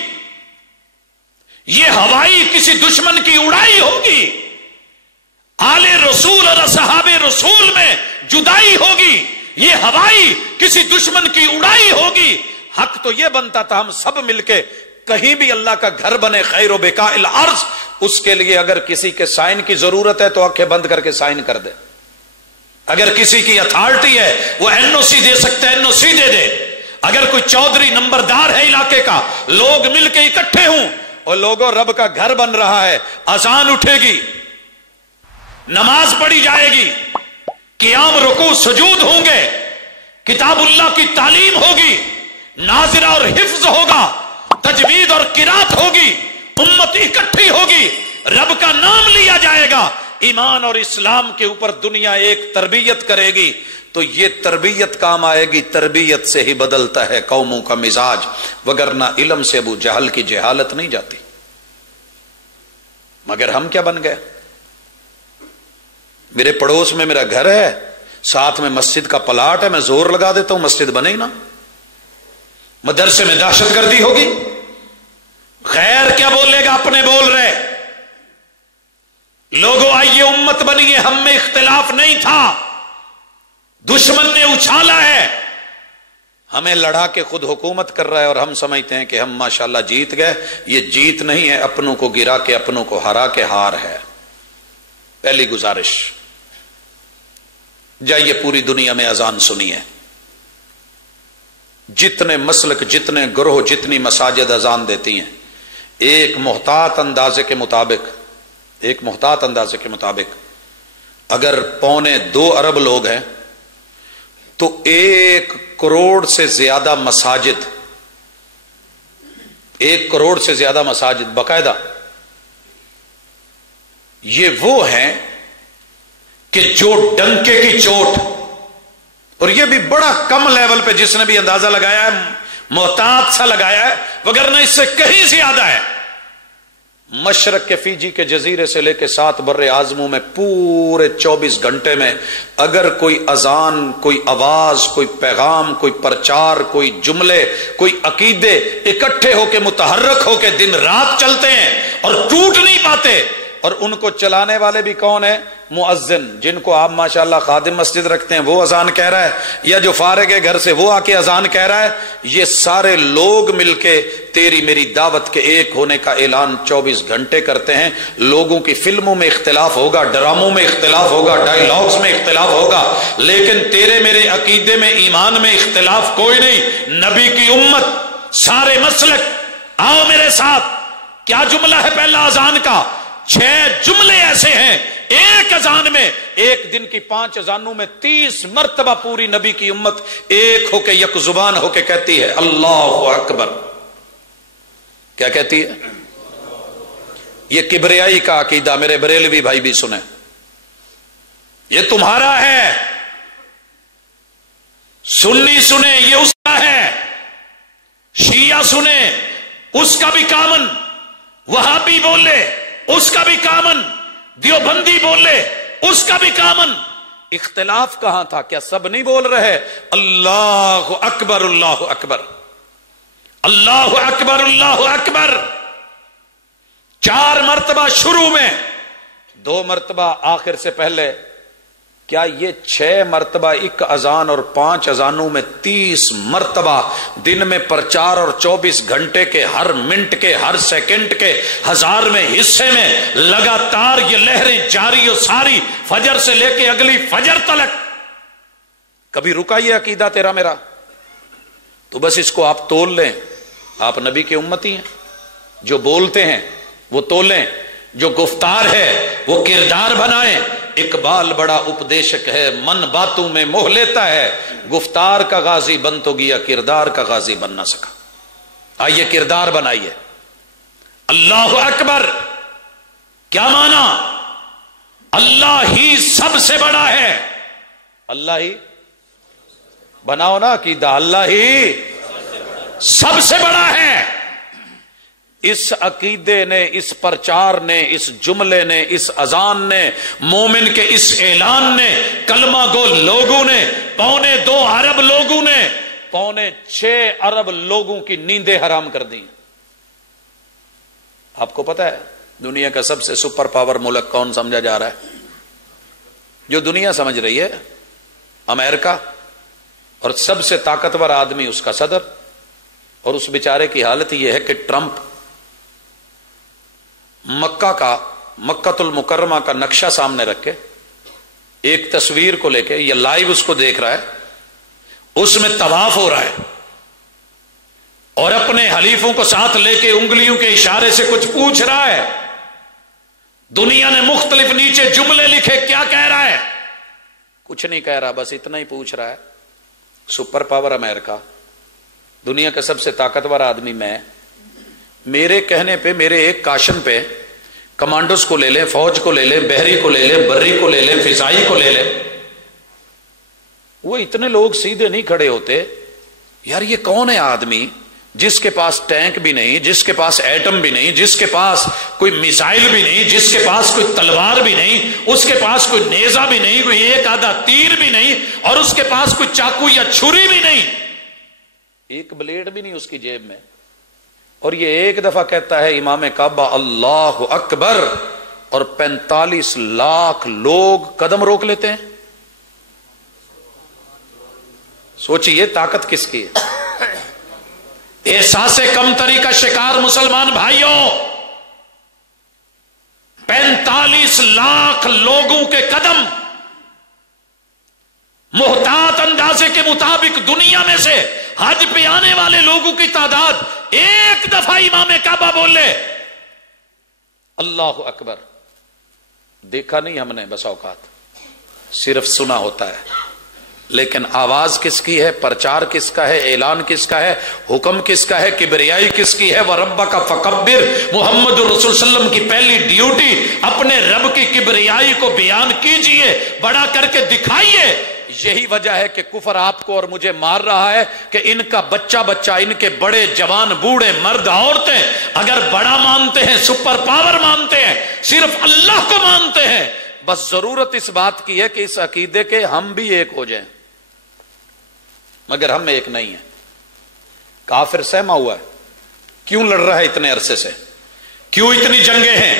یہ ہوائی کسی دشمن کی اڑائی ہوگی، آل رسول اور اصحاب رسول میں جدائی ہوگی، یہ ہوائی کسی دشمن کی اڑائی ہوگی۔ حق تو یہ بنتا تھا ہم سب مل کے کہیں بھی اللہ کا گھر بنے، خیر و بقاء الارض، اس کے لیے اگر کسی کے سائن کی ضرورت ہے تو آنکھیں بند کر کے سائن کر دے، اگر کسی کی اتھارٹی ہے وہ این او سی دے سکتا ہے، این او سی دے دے، اگر کوئی چودھری نمبردار ہے علاقے کا، لوگ مل کے اکٹھے ہوں اور لوگوں رب کا گھر بن رہا ہے، اذان اٹھے گی، نماز پڑھی جائے گی، قیام رکوع سجود ہوں گے، کتاب اللہ کی تعلیم ہوگی، ناظرہ اور حفظ ہوگا، تجوید اور قرات ہوگی، امت اکٹھی ہوگی، رب کا نام لیا جائے گا، ایمان اور اسلام کے اوپر دنیا ایک تربیت کرے گی، تو یہ تربیت کام آئے گی۔ تربیت سے ہی بدلتا ہے قوموں کا مزاج، وگرنہ علم سے ابو جہل کی جہالت نہیں جاتی۔ مگر ہم کیا بن گئے؟ میرے پڑوس میں میرا گھر ہے، ساتھ میں مسجد کا پلاٹ ہے، میں زور لگا دیتا ہوں مسجد بنے ہی نا، مدرسے میں دہشت گردی ہوگی، غیر کیا بولے گا، اپنے بول رہے۔ لوگوں آئیے امت بنیے، ہم میں اختلاف نہیں تھا، دشمن نے اچھالا ہے، ہمیں لڑا کے خود حکومت کر رہا ہے اور ہم سمجھتے ہیں کہ ہم ماشاءاللہ جیت گئے۔ یہ جیت نہیں ہے، اپنوں کو گرا کے اپنوں کو ہرا کے ہار ہے۔ پہلی گزارش، جائیے پوری دنیا میں اذان سنیے، جتنے مسلک، جتنے گروہ، جتنی مساجد اذان دیتی ہیں، ایک محتاط اندازے کے مطابق اگر 2.25 ارب لوگ ہیں تو 1 کروڑ سے زیادہ مساجد، 1 کروڑ سے زیادہ مساجد باقاعدہ، یہ وہ ہیں کہ جو ڈنکے کی چوٹ، اور یہ بھی بڑا کم لیول پہ جس نے بھی اندازہ لگایا ہے، محتاط سا لگایا ہے، وگرنہ اس سے کہیں زیادہ ہے۔ مشرق کے فیجی کے جزیرے سے لے کے 7 بر اعظموں میں پورے 24 گھنٹے میں اگر کوئی اذان، کوئی آواز، کوئی پیغام، کوئی پرچار، کوئی جملے، کوئی عقیدے اکٹھے ہو کے متحرک ہو کے دن رات چلتے ہیں اور ٹوٹ نہیں پاتے، اور ان کو چلانے والے بھی کون ہیں؟ مؤذن، جن کو آپ ماشاءاللہ خادم مسجد رکھتے ہیں، وہ اذان کہہ رہا ہے، یا جو فارغ ہے گھر سے وہ آ کے اذان کہہ رہا ہے، یہ سارے لوگ مل کے تیری میری دعوت کے ایک ہونے کا اعلان 24 گھنٹے کرتے ہیں۔ لوگوں کی فلموں میں اختلاف ہوگا، ڈراموں میں اختلاف ہوگا، ڈائیلاگز میں اختلاف ہوگا، لیکن تیرے میرے عقیدے میں، ایمان میں اختلاف کوئی نہیں۔ نبی کی امت، سارے مسلک، آؤ میرے ساتھ۔ کیا جملہ ہے پہلا اذان کا؟ 6 جملے ایسے ہیں ایک اذان میں، ایک دن کی 5 اذانوں میں 30 مرتبہ پوری نبی کی امت ایک ہو کے یک زبان ہو کے کہتی ہے اللہ اکبر۔ کیا کہتی ہے؟ یہ کبریائی کا عقیدہ میرے بریلوی بھائی بھی سنیں، یہ تمہارا ہے، سنی سنیں یہ اس کا ہے، شیعہ سنیں اس کا بھی کامن، وہابی بولے اس کا بھی کامن، دیوبندی بولے اس کا بھی کامن۔ اختلاف کہاں تھا؟ کیا سب نہیں بول رہے اللہ اکبر اللہ اکبر اللہ اکبر اللہ اکبر؟ 4 مرتبہ شروع میں، 2 مرتبہ آخر سے پہلے، کیا یہ 6 مرتبہ ایک اذان اور 5 اذانوں میں 30 مرتبہ دن میں پرچار اور 24 گھنٹے کے ہر منٹ کے ہر سیکنڈ کے 1000ویں حصے میں لگاتار یہ لہریں جاری و ساری فجر سے لے کے اگلی فجر تلک؟ کبھی رکا یہ عقیدہ تیرا میرا؟ تو بس اس کو آپ تول لیں، آپ نبی کے امتی ہیں، جو بولتے ہیں وہ تولیں، جو گفتار ہے وہ کردار بنائیں۔ اقبال بڑا اپدیشک ہے، من باتوں میں موہ لیتا ہے، گفتار کا غازی بن تو گیا کردار کا غازی بن نہ سکا۔ آئیے کردار بنائیے۔ اللہ اکبر کیا مانا؟ اللہ ہی سب سے بڑا ہے، اللہ ہی بناؤ نا عقیدہ، اللہ ہی سب سے بڑا ہے۔ اس عقیدے نے، اس پرچار نے، اس جملے نے، اس اذان نے، مومن کے اس اعلان نے، کلمہ گو لوگوں نے، 2.25 ارب لوگوں نے 6.25 ارب لوگوں کی نیندیں حرام کر دی۔ آپ کو پتا ہے دنیا کا سب سے سپر پاور ملک کون سمجھا جا رہا ہے؟ جو دنیا سمجھ رہی ہے امریکہ، اور سب سے طاقتور آدمی اس کا صدر، اور اس بیچارے کی حالت یہ ہے کہ ٹرمپ مکہ المکرمہ کا نقشہ سامنے رکھ کے ایک تصویر کو لے کے، یہ لائیو اس کو دیکھ رہا ہے، اس میں طواف ہو رہا ہے، اور اپنے حلیفوں کو ساتھ لے کے انگلیوں کے اشارے سے کچھ پوچھ رہا ہے۔ دنیا نے مختلف نیچے جملے لکھے، کیا کہہ رہا ہے؟ کچھ نہیں کہہ رہا، بس اتنا ہی پوچھ رہا ہے۔ سپر پاور امریکہ، دنیا کا سب سے طاقتور آدمی میں، میرے کہنے پہ، میرے ایک کاشن پہ کمانڈوز کو لے لیں، فوج کو لے لیں، بحری کو لے لیں، بری کو لے لیں، فضائی کو لے لیں، وہ اتنے لوگ سیدھے نہیں کھڑے ہوتے۔ یار یہ کون ہے آدمی جس کے پاس ٹینک بھی نہیں، جس کے پاس ایٹم بھی نہیں، جس کے پاس کوئی میزائل بھی نہیں، جس کے پاس کوئی تلوار بھی نہیں، اس کے پاس کوئی نیزہ بھی نہیں، کوئی ایک آدھا تیر بھی نہیں، اور اس کے پاس کوئی چاقو یا چھری بھی نہیں، ایک بلیڈ بھی نہیں اس کی جیب میں، اور یہ ایک دفعہ کہتا ہے امام کعبہ اللہ اکبر، اور 45 لاکھ لوگ قدم روک لیتے ہیں۔ سوچئے طاقت کس کی ہے؟ احساس کمتری کا شکار مسلمان بھائیوں، 45 لاکھ لوگوں کے قدم، محتاط اندازے کے مطابق دنیا میں سے حج پہ آنے والے لوگوں کی تعداد، ایک دفعہ امام کعبہ بولے اللہ اکبر، دیکھا نہیں ہم نے، بس اوقات صرف سنا ہوتا ہے، لیکن آواز کس کی ہے؟ پرچار کس کا ہے؟ اعلان کس کا ہے؟ حکم کس کا ہے؟ کبریائی کس کی ہے؟ وَرَبَّكَ فَكَبِّرْ، محمد رسول صلی اللہ علیہ وسلم کی پہلی ڈیوٹی اپنے رب کی کبریائی کو بیان کیجئے، بڑا کر کے دکھائیے۔ یہی وجہ ہے کہ کفر آپ کو اور مجھے مار رہا ہے کہ ان کا بچہ، ان کے بڑے جوان، بوڑھے، مرد، عورتیں اگر بڑا مانتے ہیں، سپر پاور مانتے ہیں، صرف اللہ کو مانتے ہیں، بس ضرورت اس بات کی ہے کہ اس عقیدے کے ہم بھی ایک ہو جائیں، مگر ہم ایک نہیں ہیں۔ کافر سہما ہوا ہے، کیوں لڑ رہا ہے اتنے عرصے سے؟ کیوں اتنی جنگیں ہیں؟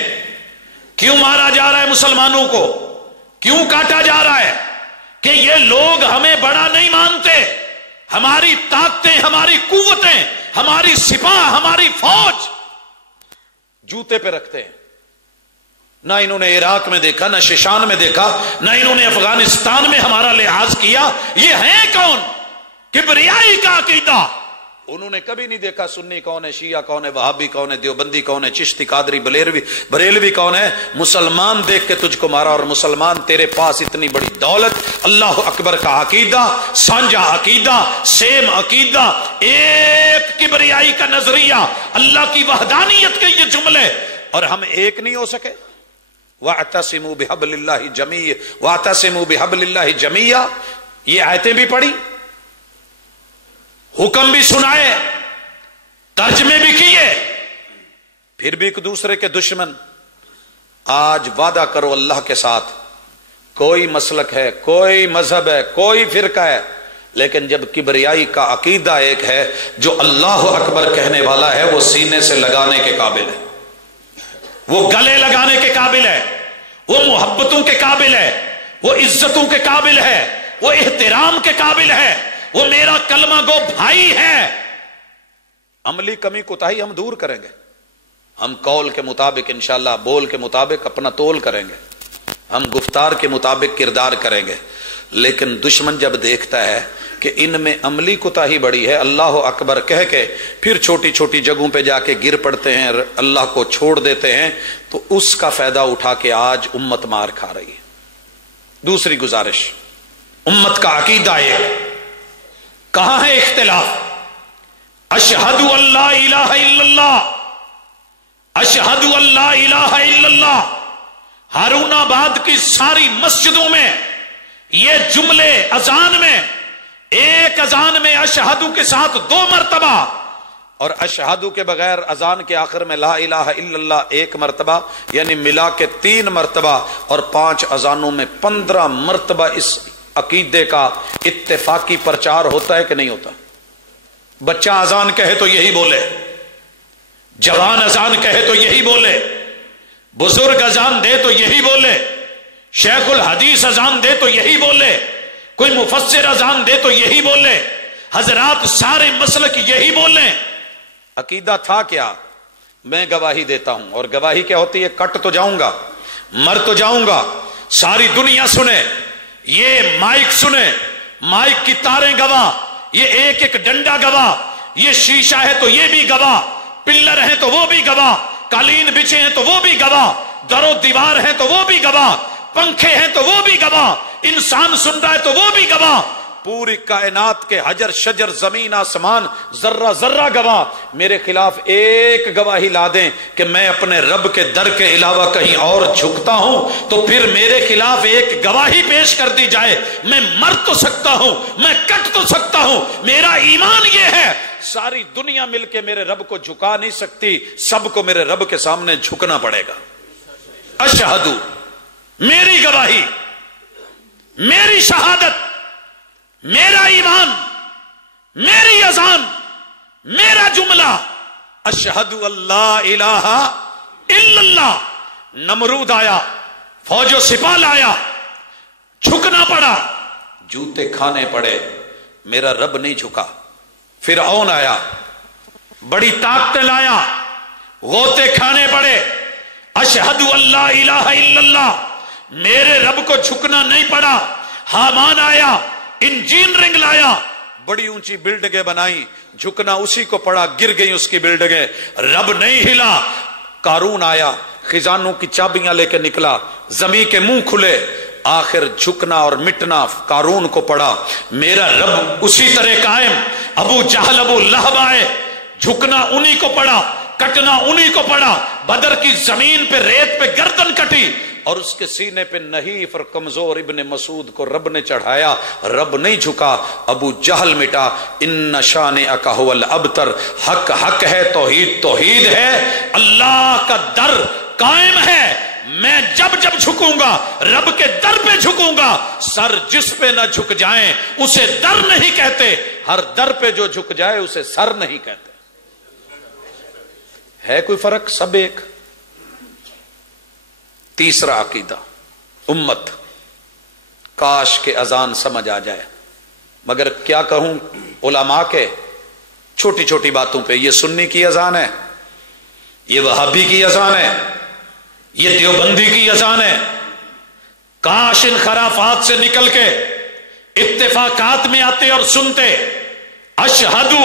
کیوں مارا جا رہا ہے مسلمانوں کو؟ کیوں کاٹا جا رہا ہے؟ کہ یہ لوگ ہمیں بڑا نہیں مانتے، ہماری طاقتیں، ہماری قوتیں، ہماری سپاہ، ہماری فوج جوتے پہ رکھتے ہیں۔ نہ انہوں نے عراق میں دیکھا، نہ شیشان میں دیکھا، نہ انہوں نے افغانستان میں ہمارا لحاظ کیا۔ یہ ہیں کون؟ کبریائی کا عقیدہ، انہوں نے کبھی نہیں دیکھا سنی کون ہے، شیعہ کون ہے، وہابی کون ہے، دیوبندی کون ہے، چشتی قادری بریلوی کون ہے. مسلمان دیکھ کے تجھ کو مارا، اور مسلمان تیرے پاس اتنی بڑی دولت، اللہ اکبر کا عقیدہ، سانجا عقیدہ، سیم عقیدہ، ایک کبریائی کا نظریہ، اللہ کی وحدانیت کے یہ جملے، اور ہم ایک نہیں ہو سکے. وَاعْتَصِمُوا بِحَبْلِ اللَّهِ جَمِيعًا وَاعْتَصِمُوا بِحَبْلِ اللَّهِ جَمِيعًا. یہ آیتیں بھی پڑھی، حکم بھی سنائے، ترجمے بھی کیے، پھر بھی ایک دوسرے کے دشمن. آج وعدہ کرو اللہ کے ساتھ، کوئی مسلک ہے، کوئی مذہب ہے، کوئی فرقہ ہے، لیکن جب کبریائی کا عقیدہ ایک ہے، جو اللہ اکبر کہنے والا ہے، وہ سینے سے لگانے کے قابل ہے، وہ گلے لگانے کے قابل ہے، وہ محبتوں کے قابل ہے، وہ عزتوں کے قابل ہے، وہ احترام کے قابل ہے، وہ میرا کلمہ گو بھائی ہے. عملی کمی کوتاہی ہم دور کریں گے، ہم قول کے مطابق انشاءاللہ، بول کے مطابق اپنا تول کریں گے، ہم گفتار کے مطابق کردار کریں گے. لیکن دشمن جب دیکھتا ہے کہ ان میں عملی کوتاہی بڑی ہے، اللہ اکبر کہہ کے پھر چھوٹی چھوٹی جگہوں پہ جا کے گر پڑتے ہیں، اللہ کو چھوڑ دیتے ہیں، تو اس کا فائدہ اٹھا کے آج امت مار کھا رہی ہے. دوسری گزارش، امت کا عقیدہ ایک. کہاں ہے اختلاف؟ اشہد ان لا الہ الا اللہ، اشہد ان لا الہ الا اللہ. ہارون آباد کی ساری مسجدوں میں یہ جملے اذان میں، ایک اذان میں اشہدو کے ساتھ 2 مرتبہ، اور اشہدو کے بغیر اذان کے آخر میں لا الہ الا اللہ 1 مرتبہ، یعنی ملا کے 3 مرتبہ، اور 5 اذانوں میں 15 مرتبہ اس عقیدے کا اتفاقی پرچار ہوتا ہے کہ نہیں ہوتا؟ بچہ اذان کہے تو یہی بولے، جوان اذان کہے تو یہی بولے، بزرگ اذان دے تو یہی بولے، شیخ الحدیث اذان دے تو یہی بولے، کوئی مفسر اذان دے تو یہی بولے، حضرات سارے مسلک یہی بولیں. عقیدہ تھا کیا؟ میں گواہی دیتا ہوں، اور گواہی کیا ہوتی ہے؟ کٹ تو جاؤں گا، مر تو جاؤں گا، ساری دنیا سنے، یہ مائک سنے، مائک کی تاریں گواہ، یہ ایک ایک ڈنڈا گواہ، یہ شیشہ ہے تو یہ بھی گواہ، پلر ہیں تو وہ بھی گواہ، قالین بچے ہیں تو وہ بھی گواہ، در و دیوار ہیں تو وہ بھی گواہ، پنکھے ہیں تو وہ بھی گواہ، انسان سن رہا ہے تو وہ بھی گواہ، پوری کائنات کے حجر شجر زمین آسمان ذرہ ذرہ گواہ. میرے خلاف ایک گواہی لا دیں کہ میں اپنے رب کے در کے علاوہ کہیں اور جھکتا ہوں، تو پھر میرے خلاف ایک گواہی پیش کر دی جائے. میں مر تو سکتا ہوں، میں کٹ تو سکتا ہوں، میرا ایمان یہ ہے ساری دنیا مل کے میرے رب کو جھکا نہیں سکتی، سب کو میرے رب کے سامنے جھکنا پڑے گا. اشہدو، میری گواہی، میری شہادت، میرا ایمان، میری اذان، میرا جملہ، اشہد اللہ الہ الا اللہ. نمرود آیا، فوج و سپاہ لایا، جھکنا پڑا، جوتے کھانے پڑے، میرا رب نہیں جھکا. فرعون آیا، بڑی طاقتیں لایا، غوطے کھانے پڑے، اشہد اللہ الہ الا اللہ، میرے رب کو جھکنا نہیں پڑا. حامان آیا، انجینئرنگ لایا، بڑی اونچی بلڈنگیں بنائی، جھکنا اسی کو پڑا، گر گئی اس کی بلڈنگیں، رب نہیں ہلا. قارون آیا، خزانوں کی چابیاں لے کے نکلا، زمین کے منہ کھلے، آخر جھکنا اور مٹنا قارون کو پڑا، میرا رب اسی طرح قائم. ابو جہل ابو لہب آئے، جھکنا انہی کو پڑا، کٹنا انہی کو پڑا. بدر کی زمین پہ ریت پہ گردن کٹی، اور اس کے سینے پہ نحیف اور کمزور ابن مسعود کو رب نے چڑھایا، رب نہیں جھکا. ابو جہل مٹا. ان شانئک ھو الابتر، حق حق ہے، توحید توحید ہے، اللہ کا در قائم ہے. میں جب جب جھکوں گا رب کے در پہ جھکوں گا. سر جس پہ نہ جھک جائیں اسے در نہیں کہتے، ہر در پہ جو جھک جائے اسے سر نہیں کہتے. ہے کوئی فرق؟ سب ایک. تیسرا عقیدہ، امت، کاش کے اذان سمجھ آ جائے، مگر کیا کہوں علماء کے چھوٹی چھوٹی باتوں پہ. یہ سنی کی اذان ہے، یہ وہابی کی اذان ہے، یہ دیوبندی کی اذان ہے. کاش ان خرافات سے نکل کے اتفاقات میں آتے اور سنتے. اشہدو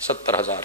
70,000।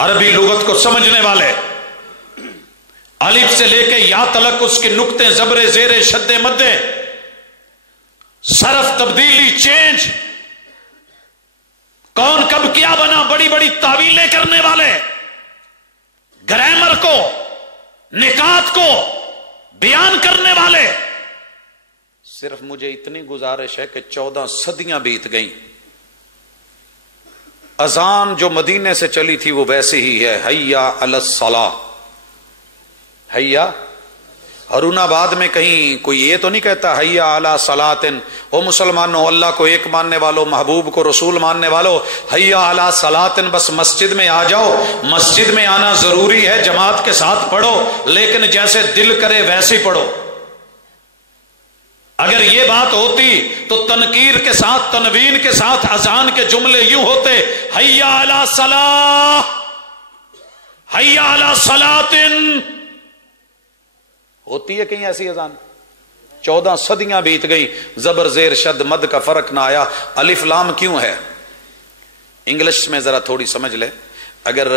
عربی لغت کو سمجھنے والے الف سے لے کے یا تلک اس کے نقطے زبر زیر شد مدے صرف تبدیلی چینج کون کب کیا بنا بڑی بڑی تعویلیں کرنے والے گرامر کو نکات کو بیان کرنے والے. صرف مجھے اتنی گزارش ہے کہ 14 صدیاں بیت گئیں اذان جو مدینے سے چلی تھی وہ ویسی ہی ہے حیا علی الصلاۃ. حیا ہارون آباد میں کہیں کوئی یہ تو نہیں کہتا حیا علی صلاتن او مسلمانوں اللہ کو ایک ماننے والوں محبوب کو رسول ماننے والوں حیا علی صلاتن بس مسجد میں آ جاؤ. مسجد میں آنا ضروری ہے جماعت کے ساتھ پڑھو لیکن جیسے دل کرے ویسے پڑھو. اگر یہ بات ہوتی تو تنکیر کے ساتھ تنوین کے ساتھ اذان کے جملے یوں ہوتے حیا علی صلاۃ حیا علی صلاتن. ہوتی ہے کہیں ایسی اذان؟ 14 صدیاں بیت گئی زبر زیر شد مد کا فرق نہ آیا. الف لام کیوں ہے؟ انگلش میں ذرا تھوڑی سمجھ لے. اگر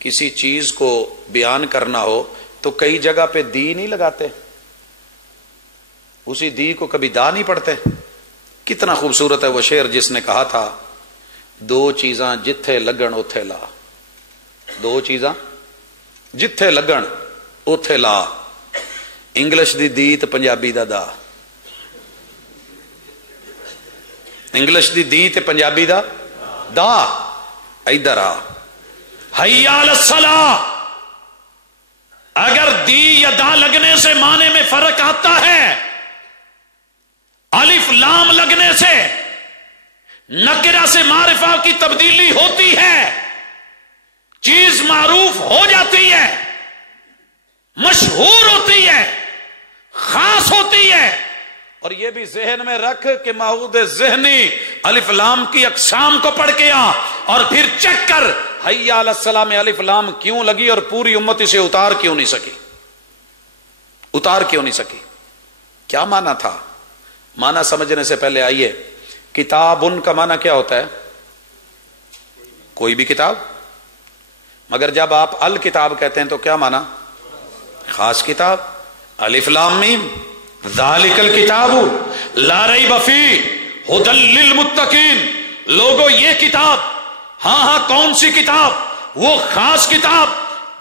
کسی چیز کو بیان کرنا ہو تو کئی جگہ پہ دی نہیں لگاتے, اسی دی کو کبھی دا نہیں پڑھتے. کتنا خوبصورت ہے وہ شعر جس نے کہا تھا 2 چیزاں جتھے لگن اوتھے لا. 2 چیزاں جتھے لگن اوتھے لا. انگلش دی دی تے پنجابی دا دا. انگلش دی دی تے پنجابی دا دا. ادھر آ حیا علی الصلاۃ. اگر دی یا دا لگنے سے معنی میں فرق آتا ہے, الف لام لگنے سے نکرہ سے معرفہ کی تبدیلی ہوتی ہے, چیز معروف ہو جاتی ہے, مشہور ہوتی ہے, خاص ہوتی ہے. اور یہ بھی ذہن میں رکھ کہ معہود ذہنی الف لام کی اقسام کو پڑھ کے آ اور پھر چیک کر حیا علی الصلاۃ میں الف لام کیوں لگی اور پوری امت اسے اتار کیوں نہیں سکی. اتار کیوں نہیں سکی؟ کیا معنی تھا؟ معنی سمجھنے سے پہلے آئیے, کتاب ان کا معنی کیا ہوتا ہے؟ کوئی بھی کتاب. مگر جب آپ الکتاب کہتے ہیں تو کیا معنی؟ خاص کتاب. الف لام میم ذالک الکتاب لا ریب فیہ ھدی للمتقین. لوگوں یہ کتاب, ہاں کون سی کتاب؟ وہ خاص کتاب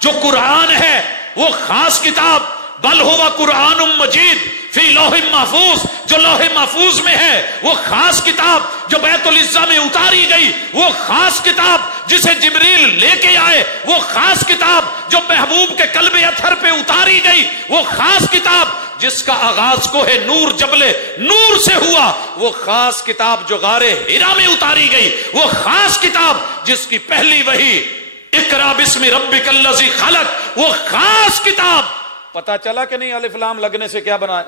جو قرآن ہے, وہ خاص کتاب. بل ہوا قرآن مجید فی لوح محفوظ, جو لوح محفوظ میں ہے. وہ خاص کتاب جو بیت العزا میں اتاری گئی, وہ خاص کتاب جسے جبریل لے کے آئے, وہ خاص کتاب جو محبوب کے قلب اطہر پہ اتاری گئی, وہ خاص کتاب جس کا آغاز کو ہے نور جبل نور سے ہوا, وہ خاص کتاب جو غار ہرا میں اتاری گئی, وہ خاص کتاب جس کی پہلی وحی اقرا بسم ربک الذی خلق, وہ خاص کتاب. پتا چلا کہ نہیں الف لام لگنے سے کیا بنا ہے؟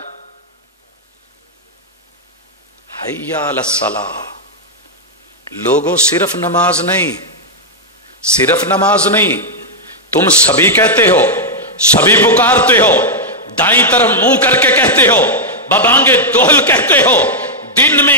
حیا علی الصلاۃ. لوگوں صرف نماز نہیں, صرف نماز نہیں, تم سبھی کہتے ہو, سبھی پکارتے ہو, دائیں طرف منہ کر کے کہتے ہو, ببانگے دوہل کہتے ہو, دن میں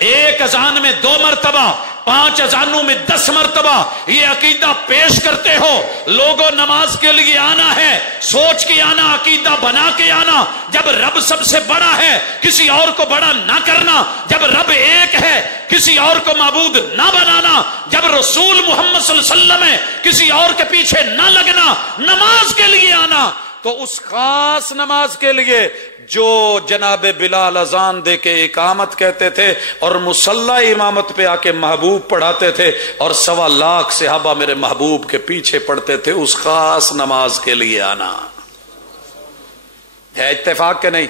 ایک اذان میں 2 مرتبہ, 5 اذانوں میں 10 مرتبہ یہ عقیدہ پیش کرتے ہو. لوگوں نماز کے لیے آنا ہے, سوچ کے آنا, عقیدہ بنا کے آنا. جب رب سب سے بڑا ہے کسی اور کو بڑا نہ کرنا, جب رب ایک ہے کسی اور کو معبود نہ بنانا, جب رسول محمد صلی اللہ علیہ وسلم ہے کسی اور کے پیچھے نہ لگنا. نماز کے لیے آنا تو اس خاص نماز کے لیے جو جناب بلال اذان دے کے اقامت کہتے تھے اور مصلی امامت پہ آ کے محبوب پڑھاتے تھے اور 1.25 لاکھ صحابہ میرے محبوب کے پیچھے پڑھتے تھے, اس خاص نماز کے لیے آنا. ہے اتفاق کہ نہیں؟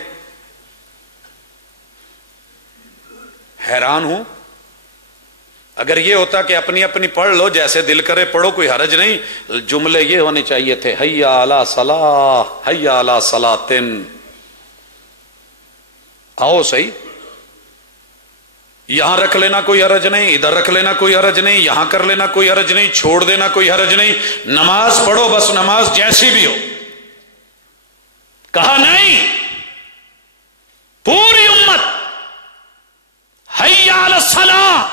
حیران ہوں. اگر یہ ہوتا کہ اپنی اپنی پڑھ لو جیسے دل کرے پڑھو, کوئی حرج نہیں. جملے یہ ہونے چاہیے تھے حیا علی صلاح حیا علی صلاتن. آؤ صحیح, یہاں رکھ لینا کوئی حرج نہیں, ادھر رکھ لینا کوئی حرج نہیں, یہاں کر لینا کوئی حرج نہیں, چھوڑ دینا کوئی حرج نہیں. نماز پڑھو بس, نماز جیسی بھی ہو. کہا نہیں, پوری امت حیا علی الصلاح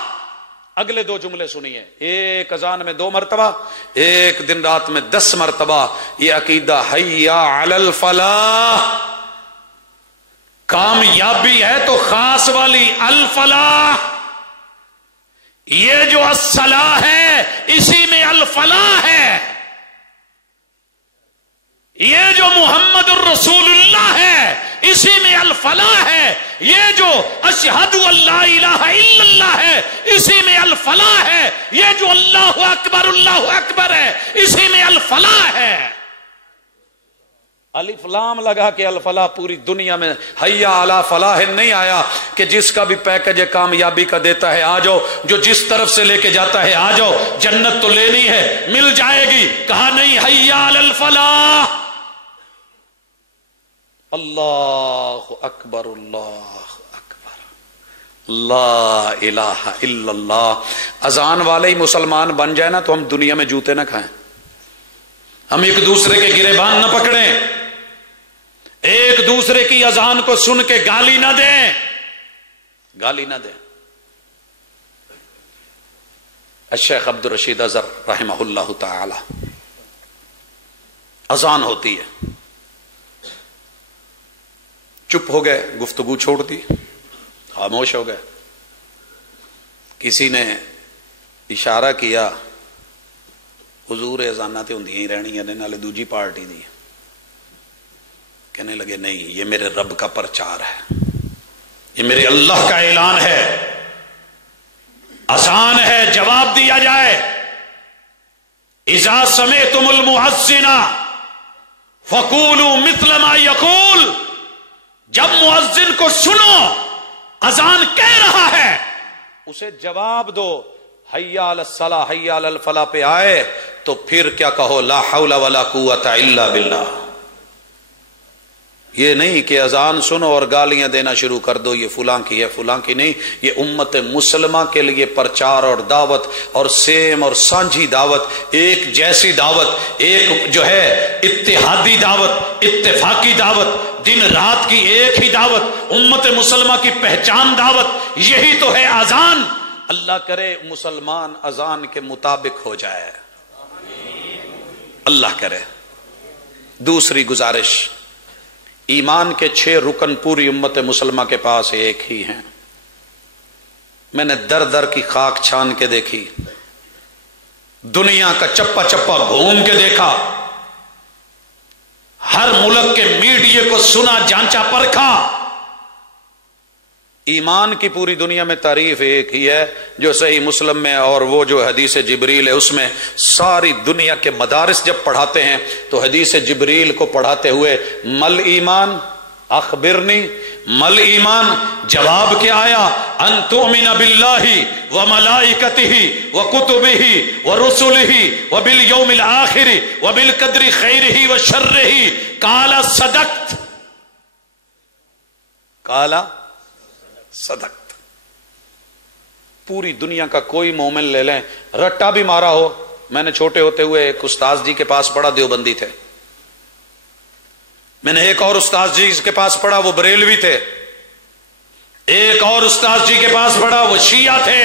اگلے دو جملے سنیے، ایک اذان میں 2 مرتبہ، ایک دن رات میں 10 مرتبہ. یہ عقیدہ حیا علی الفلاح، کامیابی ہے تو خاص والی الفلاح. یہ جو الصلاح ہے اسی میں الفلاح ہے. یہ جو محمد الرسول اللہ ہے اسی میں الفلاح ہے. یہ جو اشہد اللہ الہ الا اللہ ہے اسی میں الفلاح ہے. یہ جو اللہ اکبر ہے اسی میں الفلاح ہے. الف لام لگا کے الفلاح پوری دنیا میں حیا علی فلاح نہیں آیا کہ جس کا بھی پیکج کامیابی کا دیتا ہے آ جاؤ، جو جس طرف سے لے کے جاتا ہے آ جاؤ، جنت تو لینی ہے، مل جائے گی. کہا نہیں، حیا علی الفلاح. اللہ اکبر اللہ اکبر، لا الہ الا اللہ. اذان والے ہی مسلمان بن جائے نا تو ہم دنیا میں جوتے نہ کھائیں، ہم ایک دوسرے کے گریبان نہ پکڑیں، ایک دوسرے کی اذان کو سن کے گالی نہ دیں، گالی نہ دیں. الشیخ عبد الرشید اظہر رحمہ اللہ تعالی، اذان ہوتی ہے، چپ ہو گئے، گفتگو چھوڑ دی، خاموش ہو گئے. کسی نے اشارہ کیا، حضور اذاناں تے ہوندیاں ہی رہنیاں نے، نالے دوجی پارٹی دی. کہنے لگے نہیں، یہ میرے رب کا پرچار ہے، یہ میرے اللہ کا اعلان ہے، آسان ہے. جواب دیا جائے، اذا سمعتم المؤذن فقولوا مثل ما یقول. جب مؤذن کو سنو اذان کہہ رہا ہے اسے جواب دو. حیا علی الصلاح حیا علی الفلاح پہ آئے تو پھر کیا کہو؟ لا حول ولا قوت الا باللہ. یہ نہیں کہ اذان سنو اور گالیاں دینا شروع کر دو، یہ فلاں کی ہے فلاں کی نہیں. یہ امت مسلمہ کے لیے پرچار اور دعوت اور سیم اور سانجھی دعوت، ایک جیسی دعوت، ایک جو ہے اتحادی دعوت، اتفاقی دعوت، دن رات کی ایک ہی دعوت، امت مسلمہ کی پہچان دعوت. یہی تو ہے اذان. اللہ کرے مسلمان اذان کے مطابق ہو جائے، اللہ کرے. دوسری گزارش، ایمان کے 6 رکن پوری امت مسلمہ کے پاس ایک ہی ہیں. میں نے در در کی خاک چھان کے دیکھی، دنیا کا چپا چپا گھوم کے دیکھا، ہر ملک کے میڈیا کو سنا، جانچا پرکھا. ایمان کی پوری دنیا میں تعریف ایک ہی ہے جو صحیح مسلم میں اور وہ جو حدیث جبریل ہے اس میں ساری دنیا کے مدارس جب پڑھاتے ہیں تو حدیث جبریل کو پڑھاتے ہوئے مل ایمان اخبرنی، مل ایمان جواب کیا آیا؟ ان تؤمن باللہ وملائکتہ وکتبہ ورسلہ وبالیوم الآخر وبالقدر خیرہ وشرہ. قال صدقت، قال صدقت. پوری دنیا کا کوئی مومن لے لیں، رٹا بھی مارا ہو. میں نے چھوٹے ہوتے ہوئے ایک استاذ جی کے پاس پڑھا، دیوبندی تھے. میں نے ایک اور استاذ جی کے پاس پڑھا، وہ بریلوی تھے. ایک اور استاذ جی کے پاس پڑھا، وہ شیعہ تھے.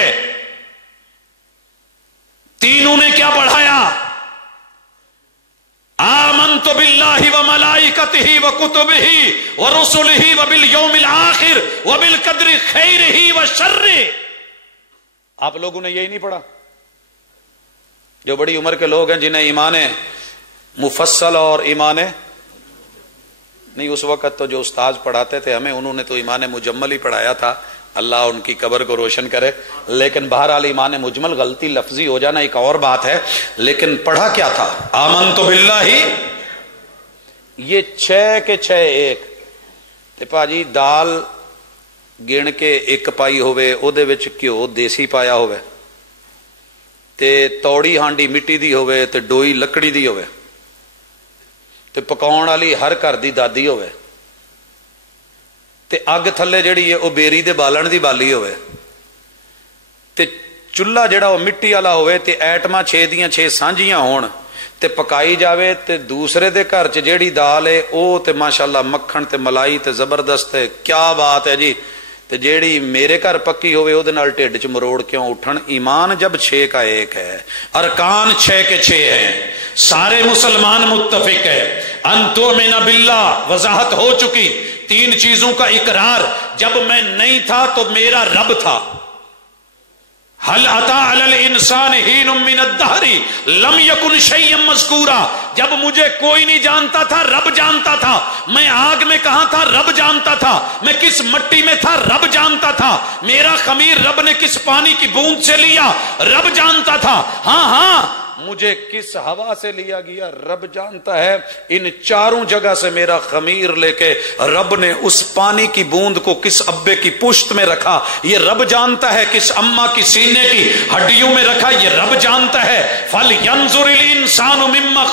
تینوں نے کیا پڑھایا؟ آمنت باللہ وملائکتہ وکتبہ ورسلہ وبالیوم الآخر وبالقدر خیرہ وشرہ. آپ لوگوں نے یہی نہیں پڑھا؟ جو بڑی عمر کے لوگ ہیں جنہیں ایمان مفصل اور ایمان نہیں، اس وقت تو جو استاذ پڑھاتے تھے ہمیں، انہوں نے تو ایمان مجمل ہی پڑھایا تھا، اللہ ان کی قبر کو روشن کرے. لیکن بہرحال ایمان مجمل غلطی لفظی ہو جانا ایک اور بات ہے، لیکن پڑھا کیا تھا؟ آمنت باللہ. یہ 6 کے 6 ایک تے پاجی دال گن کے ایک پائی ہوئے، او دے وچ گھیو دیسی پایا ہوئے، تے توڑی ہانڈی مٹی دی ہوئے تے ڈوئی لکڑی دی ہوئے، تے پکاؤن والی ہر گھر دی دادی ہوئے، تے اگ تھلے جڑی ہے وہ بیری دے بالن دی بالی ہوئے، تے چولہا جڑا وہ مٹی والا ہوئے، تے ایٹما 6 دیاں 6 سانجیاں ہون تے پکائی جاوے. تے دوسرے دے گھر چ جیڑی دال ہے او تے ماشاءاللہ مکھن تے ملائی تے زبردست ہے، کیا بات ہے جی. تے جیڑی میرے گھر پکی ہوئے او دے نال ٹھڈ چ مروڑ کیوں اٹھن؟ ایمان جب 6 کا 1 ہے، ارکان 6 کے 6 ہیں، سارے مسلمان متفق ہے، ان تؤمن باللہ وضاحت ہو چکی، 3 چیزوں کا اقرار، جب میں نہیں تھا تو میرا رب تھا، هل اتى على الانسان حين من الدهر لم يكن شيئا مذكورا، جب مجھے کوئی نہیں جانتا تھا رب جانتا تھا، میں آگ میں کہاں تھا رب جانتا تھا، میں کس مٹی میں تھا رب جانتا تھا، میرا خمیر رب نے کس پانی کی بوند سے لیا رب جانتا تھا، ہاں مجھے کس ہوا سے لیا گیا رب جانتا ہے، ان 4 جگہ سے میرا خمیر لے کے رب نے اس پانی کی بوند کو کس ابے کی پشت میں رکھا یہ رب جانتا ہے، کس اماں کی سینے کی ہڈیوں میں رکھا یہ رب جانتا ہے، فَلْيَنْظُرِ الْإِنسَانُ مِمَّا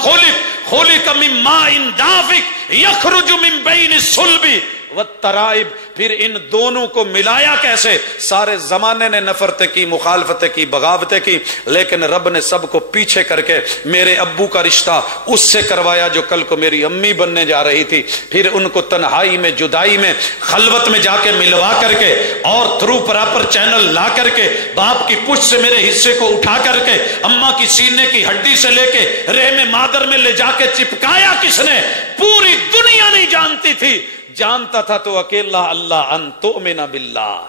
خُلِقَ مِن مَّاءٍ دَافِقٍ يَخْرُجُ مِن بَيْنِ الصُّلْبِ والترائب، پھر ان دونوں کو ملایا کیسے؟ سارے زمانے نے نفرتیں کی، مخالفتیں کی، بغاوتیں کی، لیکن رب نے سب کو پیچھے کر کے میرے ابو کا رشتہ اس سے کروایا جو کل کو میری امی بننے جا رہی تھی، پھر ان کو تنہائی میں، جدائی میں، خلوت میں جا کے ملوا کر کے اور تھرو پراپر چینل لا کر کے باپ کی پشت سے میرے حصے کو اٹھا کر کے اماں کی سینے کی ہڈی سے لے کے رحم مادر میں لے جا کے چپکایا کس نے؟ پوری دنیا نہیں جانتی تھی، جانتا تھا تو اکیلا اللہ، ان تؤمن باللہ۔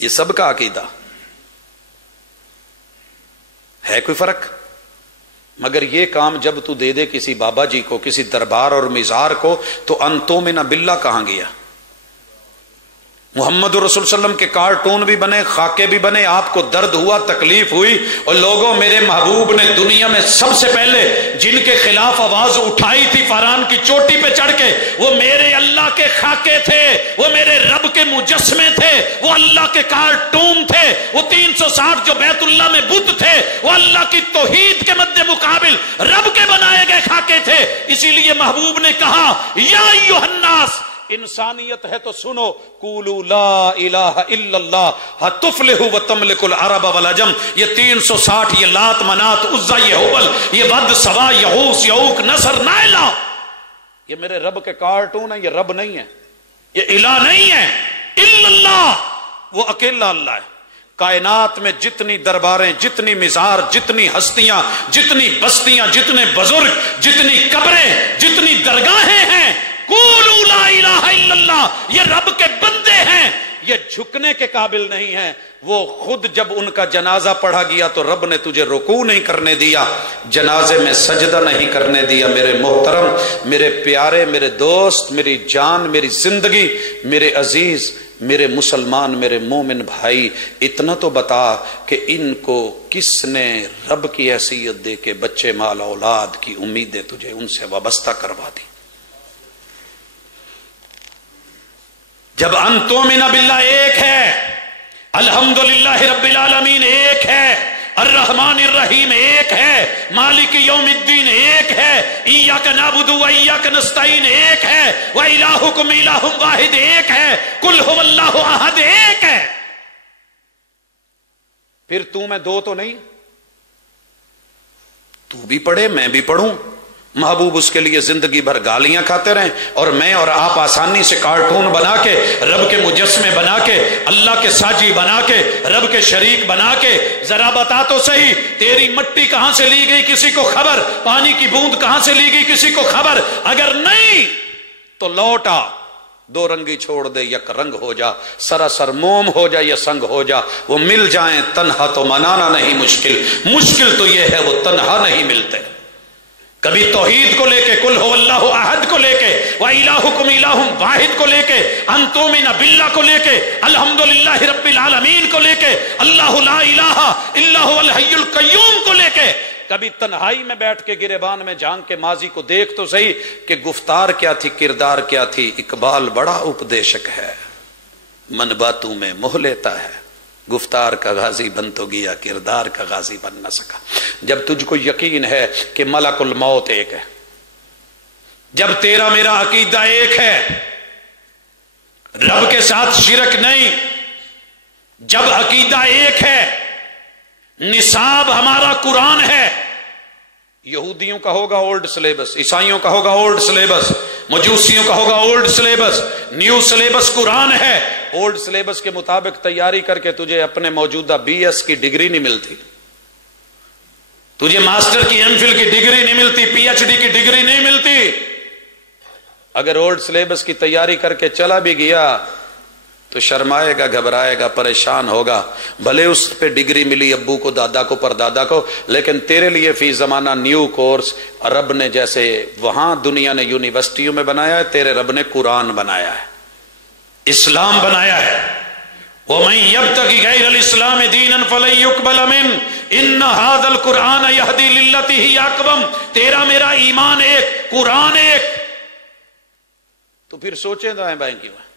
یہ سب کا عقیدہ ہے، کوئی فرق؟ مگر یہ کام جب تو دے دے کسی بابا جی کو، کسی دربار اور مزار کو، تو ان تؤمن باللہ کہاں گیا؟ محمد رسول صلی اللہ علیہ وسلم کے کارٹون بھی بنے، خاکے بھی بنے، آپ کو درد ہوا، تکلیف ہوئی، اور لوگوں میرے محبوب نے دنیا میں سب سے پہلے جن کے خلاف آواز اٹھائی تھی فاران کی چوٹی پہ چڑھ کے، وہ میرے اللہ کے خاکے تھے، وہ میرے رب کے مجسمے تھے، وہ اللہ کے کارٹون تھے، وہ 360 جو بیت اللہ میں بت تھے، وہ اللہ کی توحید کے مد مقابل رب کے بنائے گئے خاکے تھے۔ اسی لیے محبوب نے کہا یا ایھا الناس، انسانیت ہے تو سنو، قولوا لا الہ الا اللہ تفلحوا وتملکوا العرب والعجم، یہ 360 یہ لات منات عزا یہ حبل یہ ود سوا یغوث یعوق نصر نائلہ، یہ میرے رب کے کارٹون ہیں، یہ رب نہیں ہے، یہ الہ نہیں ہے، الا اللہ، وہ اکیلا اللہ ہے۔ کائنات میں جتنی درباریں، جتنی مزار، جتنی ہستیاں، جتنی بستیاں، جتنے بزرگ، جتنی قبریں، جتنی درگاہیں ہیں، قولوا لا الہ الا اللہ، یہ رب کے بندے ہیں، یہ جھکنے کے قابل نہیں ہیں۔ وہ خود جب ان کا جنازہ پڑھا گیا تو رب نے تجھے رکوع نہیں کرنے دیا، جنازے میں سجدہ نہیں کرنے دیا۔ میرے محترم، میرے پیارے، میرے دوست، میری جان، میری زندگی، میرے عزیز، میرے مسلمان، میرے مومن بھائی، اتنا تو بتا کہ ان کو کس نے رب کی حیثیت دے کے بچے مال اولاد کی امیدیں تجھے ان سے وابستہ کروا دی؟ جب ان تؤمن باللہ ایک ہے، الحمدللہ رب العالمین ایک ہے، الرحمن الرحیم ایک ہے، مالک یوم الدین ایک ہے، ایاک نعبد و ایاک نستعین ایک ہے، وإلہکم الہ واحد ایک ہے، قل ھو اللہ احد ایک ہے۔ پھر تو میں دو تو نہیں، تو بھی پڑھے میں بھی پڑھوں، محبوب اس کے لیے زندگی بھر گالیاں کھاتے رہیں، اور میں اور آپ آسانی سے کارٹون بنا کے، رب کے مجسمے بنا کے، اللہ کے ساجی بنا کے، رب کے شریک بنا کے، ذرا بتا تو صحیح تیری مٹی کہاں سے لی گئی کسی کو خبر؟ پانی کی بوند کہاں سے لی گئی کسی کو خبر؟ اگر نہیں تو لوٹا، 2 رنگی چھوڑ دے، یک رنگ ہو جا، سراسر موم ہو جا یا سنگ ہو جا، وہ مل جائیں تنہا تو منانا نہیں مشکل، مشکل تو یہ ہے وہ تنہا نہیں ملتے۔ کبھی توحید کو لے کے، قل ھو اللہ احد کو لے کے، وإلہکم الہ واحد کو لے کے، ان تؤمن باللہ کو لے کے، الحمدللہ رب العالمین کو لے کے، اللہ لا الہ الا ھو الحی القیوم کو لے کے، کبھی تنہائی میں بیٹھ کے گریبان میں جھانک کے ماضی کو دیکھ تو صحیح کہ گفتار کیا تھی، کردار کیا تھی۔ اقبال بڑا اپدیشک ہے، من باتوں میں موہ لیتا ہے، گفتار کا غازی بن تو گیا، کردار کا غازی بن نہ سکا۔ جب تجھ کو یقین ہے کہ ملک الموت ایک ہے، جب تیرا میرا عقیدہ ایک ہے، رب کے ساتھ شرک نہیں، جب عقیدہ ایک ہے، نصاب ہمارا قرآن ہے، یہودیوں کا ہوگا اولڈ سلیبس، عیسائیوں کا ہوگا اولڈ سلیبس، مجوسیوں کا ہوگا اولڈ سلیبس، نیو سلیبس قرآن ہے۔ اولڈ سلیبس کے مطابق تیاری کر کے تجھے اپنے موجودہ BS کی ڈگری نہیں ملتی، تجھے ماسٹر کی MPhil کی ڈگری نہیں ملتی، PhD کی ڈگری نہیں ملتی۔ اگر اولڈ سلیبس کی تیاری کر کے چلا بھی گیا تو شرمائے گا، گھبرائے گا، پریشان ہوگا، بھلے اس پہ ڈگری ملی ابو کو، دادا کو، پردادا کو، لیکن تیرے لیے فی زمانہ نیو کورس رب نے جیسے وہاں دنیا نے یونیورسٹیوں میں بنایا ہے، تیرے رب نے قرآن بنایا ہے، اسلام بنایا ہے۔ وَمَن يَبْتَغِ غَيْرَ الْإِسْلَامِ دِينًا فَلَن يُقْبَلَ مِنْهُ إِنَّ هَذَا الْقُرْآنَ يَهْدِي لِلَّتِي هِيَ أَقْوَمُ۔ تیرا میرا ایمان ایک، قرآن ایک، تو پھر سوچیں دائیں بائیں کیوں ہے؟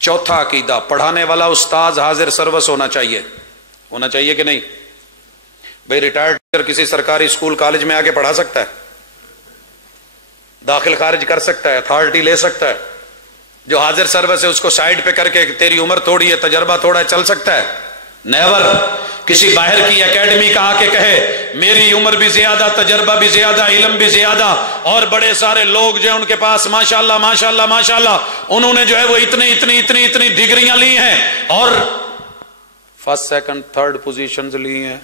چوتھا عقیدہ، پڑھانے والا استاذ حاضر سروس ہونا چاہیے، ہونا چاہیے کہ نہیں؟ بھئی ریٹائرڈ ٹیچر کسی سرکاری اسکول کالج میں آ کے پڑھا سکتا ہے، داخل خارج کر سکتا ہے، اتھارٹی لے سکتا ہے؟ جو حاضر سروس ہے اس کو سائڈ پہ کر کے تیری عمر تھوڑی ہے، تجربہ تھوڑا ہے، چل سکتا ہے؟ نیور۔ کسی باہر کی اکیڈمی کا آ کے کہے میری عمر بھی زیادہ، تجربہ بھی زیادہ، علم بھی زیادہ، اور بڑے سارے لوگ جو ہیں ان کے پاس ماشاءاللہ ماشاءاللہ ماشاءاللہ انہوں نے جو ہے وہ اتنی ڈگریاں لی ہیں اور فرسٹ سیکنڈ تھرڈ پوزیشنز لی ہیں،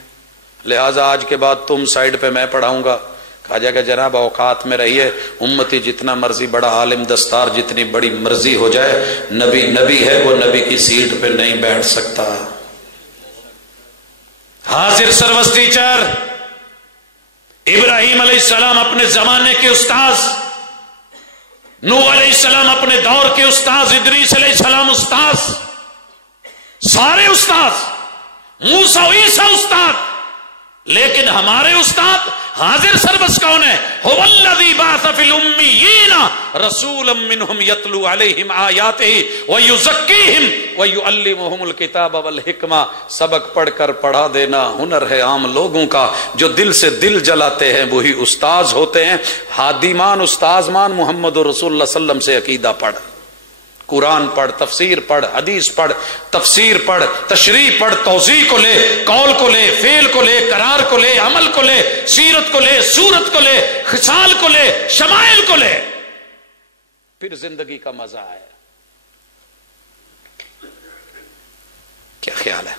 لہٰذا آج کے بعد تم سائڈ پہ میں پڑھاؤں گا۔ کہا جائے گا جناب اوقات میں رہیے، امتی جتنا مرضی بڑا عالم دستار جتنی بڑی مرضی ہو جائے، نبی نبی ہے، وہ نبی کی سیٹ پہ نہیں بیٹھ سکتا۔ حاضر سروس ٹیچر ابراہیم علیہ السلام اپنے زمانے کے استاذ، نوح علیہ السلام اپنے دور کے استاذ، ادریس علیہ السلام استاذ، سارے استاذ، موسیٰ و عیسیٰ استاد، لیکن ہمارے استاد حاضر سروس کون ہے؟ هو الذی بعث فی الامیین رسولا منہم یتلو علیہم آیاتہ ویزکیہم ویعلمہم الکتاب والحکمہ۔ سبق پڑھ کر پڑھا دینا ہنر ہے عام لوگوں کا، جو دل سے دل جلاتے ہیں وہی استاذ ہوتے ہیں۔ ہادی مان، استاذ مان، محمد رسول اللہ صلی اللہ علیہ وسلم سے عقیدہ پڑھ، قرآن پڑھ، تفسیر پڑھ، حدیث پڑھ، تفسیر پڑھ، تشریح پڑھ، توضیح کو لے، قول کو لے، فعل کو لے، قرار کو لے، عمل کو لے، سیرت کو لے، صورت کو لے، خصال کو لے، شمائل کو لے، پھر زندگی کا مزہ آئے۔ کیا خیال ہے؟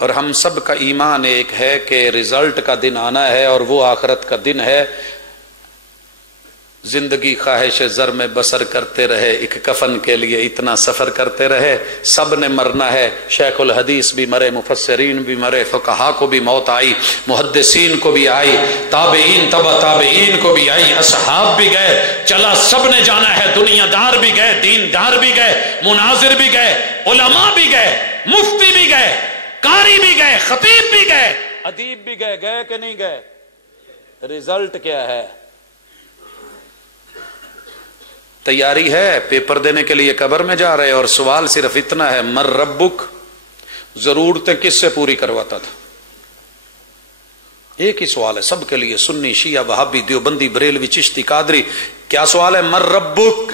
اور ہم سب کا ایمان ایک ہے کہ رزلٹ کا دن آنا ہے، اور وہ آخرت کا دن ہے۔ زندگی خواہش زر میں بسر کرتے رہے، ایک کفن کے لیے اتنا سفر کرتے رہے، سب نے مرنا ہے۔ شیخ الحدیث بھی مرے، مفسرین بھی مرے، فقہا کو بھی موت آئی، محدثین کو بھی آئی، تابعین تبع تابعین کو بھی آئی، اصحاب بھی گئے، چلا سب نے جانا ہے، دنیا دار بھی گئے، دین دار بھی گئے، مناظر بھی گئے، علماء بھی گئے، مفتی بھی گئے، قاری بھی گئے، خطیب بھی گئے، ادیب بھی گئے، گئے کہ نہیں گئے؟ رزلٹ کیا ہے؟ تیاری ہے پیپر دینے کے لیے قبر میں جا رہے، اور سوال صرف اتنا ہے، مر ربک، ضرورتیں کس سے پوری کرواتا تھا؟ ایک ہی سوال ہے سب کے لیے، سنی، شیعہ، وہابی، دیوبندی، بریلوی، چشتی، قادری، کیا سوال ہے؟ مر ربک،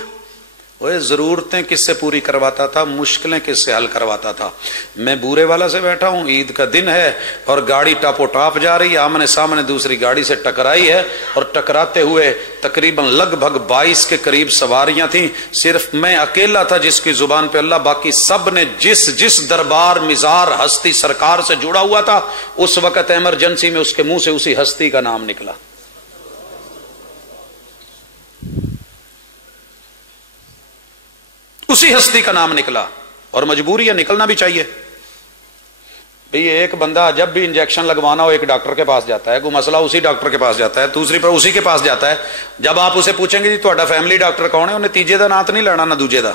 وہ ضرورتیں کس سے پوری کرواتا تھا، مشکلیں کس سے حل کرواتا تھا؟ میں بورے والا سے بیٹھا ہوں، عید کا دن ہے اور گاڑی ٹاپو ٹاپ جا رہی ہے، آمنے سامنے دوسری گاڑی سے ٹکرائی ہے، اور ٹکراتے ہوئے تقریباً لگ بھگ 22 کے قریب سواریاں تھیں، صرف میں اکیلا تھا جس کی زبان پہ اللہ، باقی سب نے جس دربار مزار ہستی سرکار سے جڑا ہوا تھا، اس وقت ایمرجنسی میں اس کے منہ سے اسی ہستی کا نام نکلا۔ اسی ہستی کا نام نکلا، اور مجبوری ہے، نکلنا بھی چاہیے۔ بھئی ایک بندہ جب بھی انجیکشن لگوانا ہو ایک ڈاکٹر کے پاس جاتا ہے، کوئی مسئلہ اسی ڈاکٹر کے پاس جاتا ہے، دوسری پر اسی کے پاس جاتا ہے۔ جب آپ اسے پوچھیں گے جی تہاڈا فیملی ڈاکٹر کون ہے، انہیں تیجے دا نات نہیں لینا نہ دوجے دا،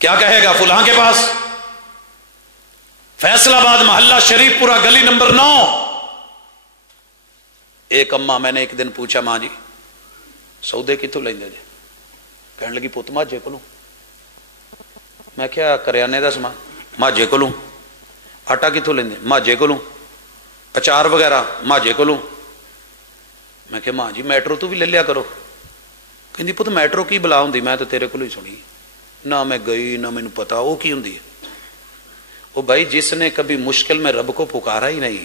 کیا کہے گا؟ فلاں کے پاس، فیصل آباد محلہ شریف پورا گلی نمبر 9۔ ایک اماں، میں نے ایک دن پوچھا ماں جی سودے کتوں لیندے جی؟ کہنے لگی پت ماجے کو لوں۔ میں کیا کریانے دا سامان؟ ماجے کو لوں۔ آٹا کتوں لیندے؟ ماجے کو لوں۔ اچار وغیرہ ماجے کو لوں۔ میں کہ ماں جی میٹرو تو بھی لے لیا کرو۔ کہندی پت میٹرو کی بلا ہوندی؟ میں تو تیرے کو ہی سنی، نہ میں گئی نہ مینوں پتا وہ کی ہوندی ہے۔ وہ بھائی جس نے کبھی مشکل میں رب کو پکارا ہی نہیں،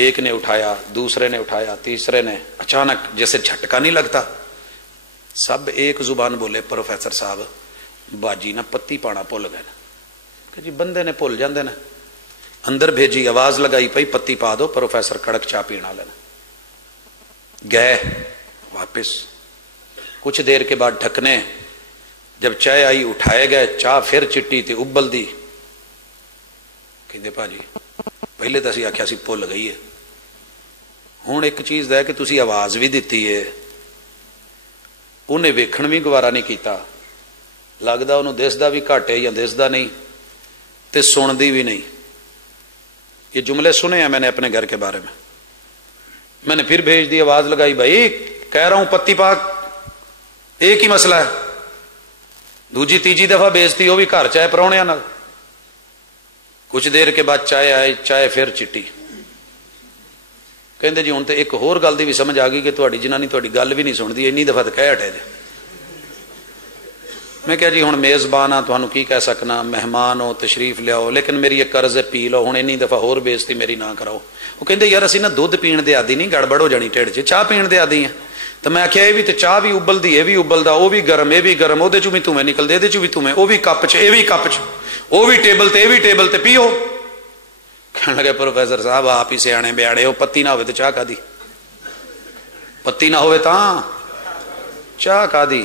ایک نے اٹھایا, دوسرے نے اٹھایا, تیسرے نے. اچانک جیسے جھٹکا نہیں لگتا, سب ایک زبان بولے, پروفیسر صاحب باجی نہ پتی پانا بھول گئے نا. کہ جی بندے نے بھول جاندے نا. اندر بھیجی, آواز لگائی پئی پتی پا دو, پروفیسر کڑک چاہ پینا لینا. گئے واپس. کچھ دیر کے بعد ڈھکنے, جب چائے آئی اٹھائے گئے, چاہ پھر چٹی تھی ابل دی. کہندے پا جی پہلے تو اسی آخیا سی بھول گئی ہے, ہوں ایک چیز ہے کہ تسی آواز بھی دیتی ہے, انہیں ویکھن بھی گوارا نہیں کیتا, لگتا انہوں دسدا بھی گھٹ ہے یا دسدا نہیں, تے سنتی بھی نہیں. یہ جملے سنے ہیں میں نے اپنے گھر کے بارے میں. میں نے پھر بھیج دی, آواز لگائی, بھائی کہہ رہا ہوں پتی پاک, ایک ہی مسئلہ ہے. دوجی تیجی دفعہ بھیجتی, وہ بھی گھر چائے پراؤنیاں نال. کچھ دیر کے بعد چائے آئی, چائے پھر چٹی. کہندے جی ہوں تو ایک ہور گل دی بھی سمجھ آ گئی کہ تہاڈی جنانی تہاڈی گل بھی نہیں سنتی, اینی دفعہ تو کہہ ہٹے جے. میں کہا جی ہوں میزبان ہاں, تمہیں کی کہہ سکنا, مہمان ہو تشریف لیاؤ, لیکن میری ایک قرض ہے پی لو, ہوں اینی دفعہ ہور بےزتی میری نہ کراؤ. وہ کہندے یار اسی نا دودھ پین دے عادی نہیں, گڑبڑ ہو جانی ٹھڈ چ, چاہ پین دے عادی ہیں. تو میں آخیا یہ بھی تو چاہ بھی ابلدی, یہ بھی ابلدا, وہ بھی گرم, یہ بھی گرم, وہ بھی تمہیں نکلدے, یہ بھی تمہیں, وہ بھی کپ چ, یہ بھی کپ چ, وہ بھی ٹیبل تے, یہ بھی ٹیبل تے, پیو. کہنے لگے پروفیسر صاحب آپ ہی سیانے بیاڑے ہو, پتی نہ ہوئے تو چاہ کا دی, پتی نہ ہوئے تاں چاہ کا دی.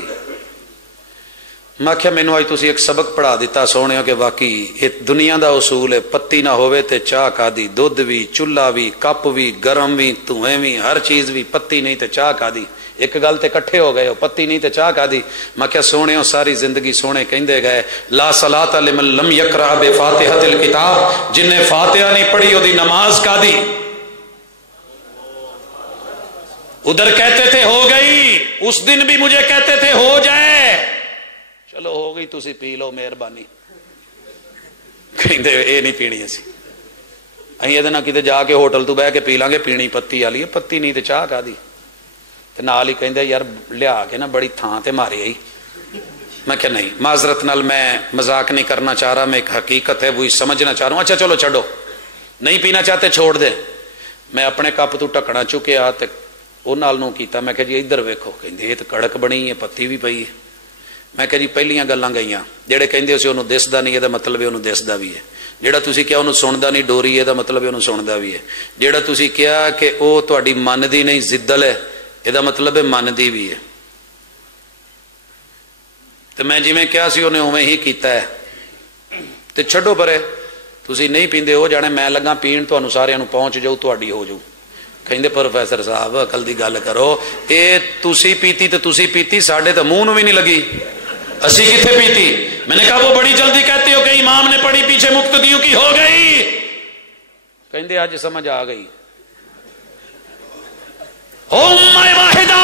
میں آخیا مینو اج تسی ایک سبق پڑھا دیتا سونے کہ واقعی یہ دنیا دا اصول ہے, پتی نہ ہوئے تے چاہ کا دی. دودھ بھی, چولہا بھی, کپ بھی, گرم بھی, دھوئیں بھی, ہر چیز بھی, پتی نہیں تے چاہ کا دی. ایک گل تے کٹھے ہو گئے ہو, پتی نہیں تے چاہ کا دی. میں کیا سونے ساری زندگی سونے کہندے گئے لا صلاۃ لمن لم یقرأ بفاتحۃ الکتاب, جن نے فاتحہ نہیں پڑھی وہ دی نماز کا دی. ادھر کہتے تھے ہو گئی, اس دن بھی مجھے کہتے تھے ہو جائے, چلو ہو گئی تسی پی لو مہربانی. کہندے اے نہیں پینی اسی, اہیں ادھر نہ کتے جا کے ہوٹل تو بہ کے پی لیں گے, پینی پتی والی ہے, پتی نہیں تے چاہ کا دی. تے نال ہی کہندے یار لیا کے نا بڑی تھان تے ماری آئی. میں کہ نہیں, معذرت نال میں مذاق نہیں کرنا چاہ رہا, میں ایک حقیقت ہے وہی سمجھنا چاہ رہا ہوں. اچھا چلو چھڈو, نہیں پینا چاہتے چھوڑ دے. میں اپنے کپ تو ٹکنا چکیا تے وہ نال نو کیتا. میں کہ جی ادھر ویکھو, کہندے یہ تے کڑک بنی ہے, پتی بھی پئی ہے. میں کہ جی پہلیاں گلاں گئیاں, جہے کہندے سی انہوں دسدا نہیں, یہ مطلب ہے انہوں دسدا بھی ہے. جہاں تسی کیا انہوں سندا نہیں ڈوری, یہ مطلب ہے انہوں سندا بھی ہے. جہاں تسی کیا کہ وہ تہاڈی مندی نہیں زدل ہے, یہ مطلب ہے مندی بھی ہے. تو میں جی میں کیا سی انہیں اویں ہی کیتا ہے. تے چھڈو پرے, تسی نہیں پیندے ہو جانے, میں لگا پین, تانوں سارے نوں پہنچ جاؤ, تہاڈی ہو جاؤ. کہندے پروفیسر صاحب عقل دی گل کرو, اے تسی پیتی تے تسی پیتی, ساڈے تے منہ نوں بھی نہیں لگی, اسی کتنے پیتی. میں نے کہا وہ بڑی جلدی کہتے ہو کہ امام نے پڑھی پیچھے مقتدیوں کی ہو گئی. کہندے آج سمجھ آ گئی. امہ واحدہ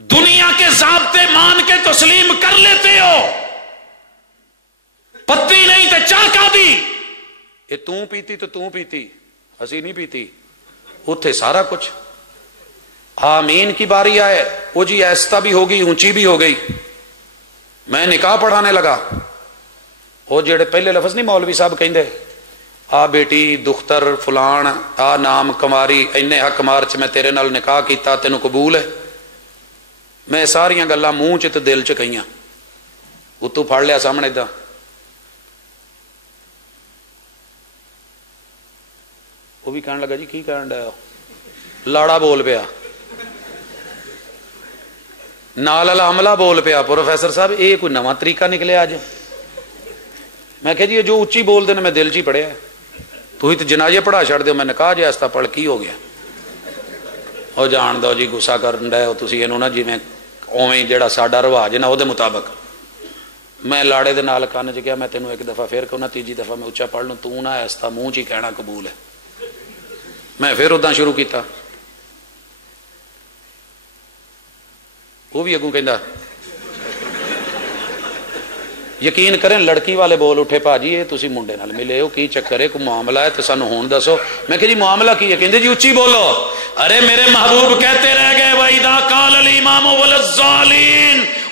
دنیا کے ضابطے مان کے تسلیم کر لیتے ہو, پتی نہیں تے چاہ کا دی. یہ توں پیتی تو توں پیتی, اسی نہیں پیتی. اتھے سارا کچھ آمین کی باری آئے, وہ جی ایستا بھی ہوگی, اونچی بھی ہو گئی. میں نکاح پڑھانے لگا, وہ جڑے پہلے لفظ نہیں مولوی صاحب کہندے, آ بیٹی دختر فلان, آ نام کماری, اینے حق مارچ میں تیرے نال نکاح کیتا, تینوں قبول ہے. میں ساریاں گلاں منہ چ تے دل چ کہیاں, اتو پھڑ لیا سامنے دا. وہ بھی کہنے لگا جی کی کہن ڈیا, لاڑا بول پیا, نال والا عملہ بول پیا. پروفیسر صاحب یہ کوئی نواں طریقہ نکلیا اج. میں کہ جی جو اچھی بول دے میں دل چ ہی پڑھیا, تو ہی تو جنازے پڑھا چھڑ دو, میں نے کہا جی ایسا پڑھ کی ہو گیا. وہ جان دو جی گسا کرن ڈے تسی اینوں نا, جویں اوویں جڑا ساڈا رواج ہے نا وہ مطابق. میں لاڑے دے نال کان چ گیا, میں تینوں ایک دفعہ پھر کہنا, تیجی دفعہ میں اچا پڑھ لوں, تو نہ ایسا منہ چ ہی کہنا قبول ہے. میں پھر ادا شروع کیتا. وہ بھی اگوں کہندا یقین کریں لڑکی والے بول اٹھے, بھاجی یہ تسی منڈے نال ملے ہو, کی چکر ہے, کوئی معاملہ ہے تو سانو ہون دسو. میں کہ جی معاملہ کی ہے. کہندے جی اچھی بولو. ارے میرے محبوب کہتے رہ گئے وَإِذَا قَالَ الْإِمَامُ وَلَا الضَّالِينَ,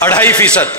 2.5%,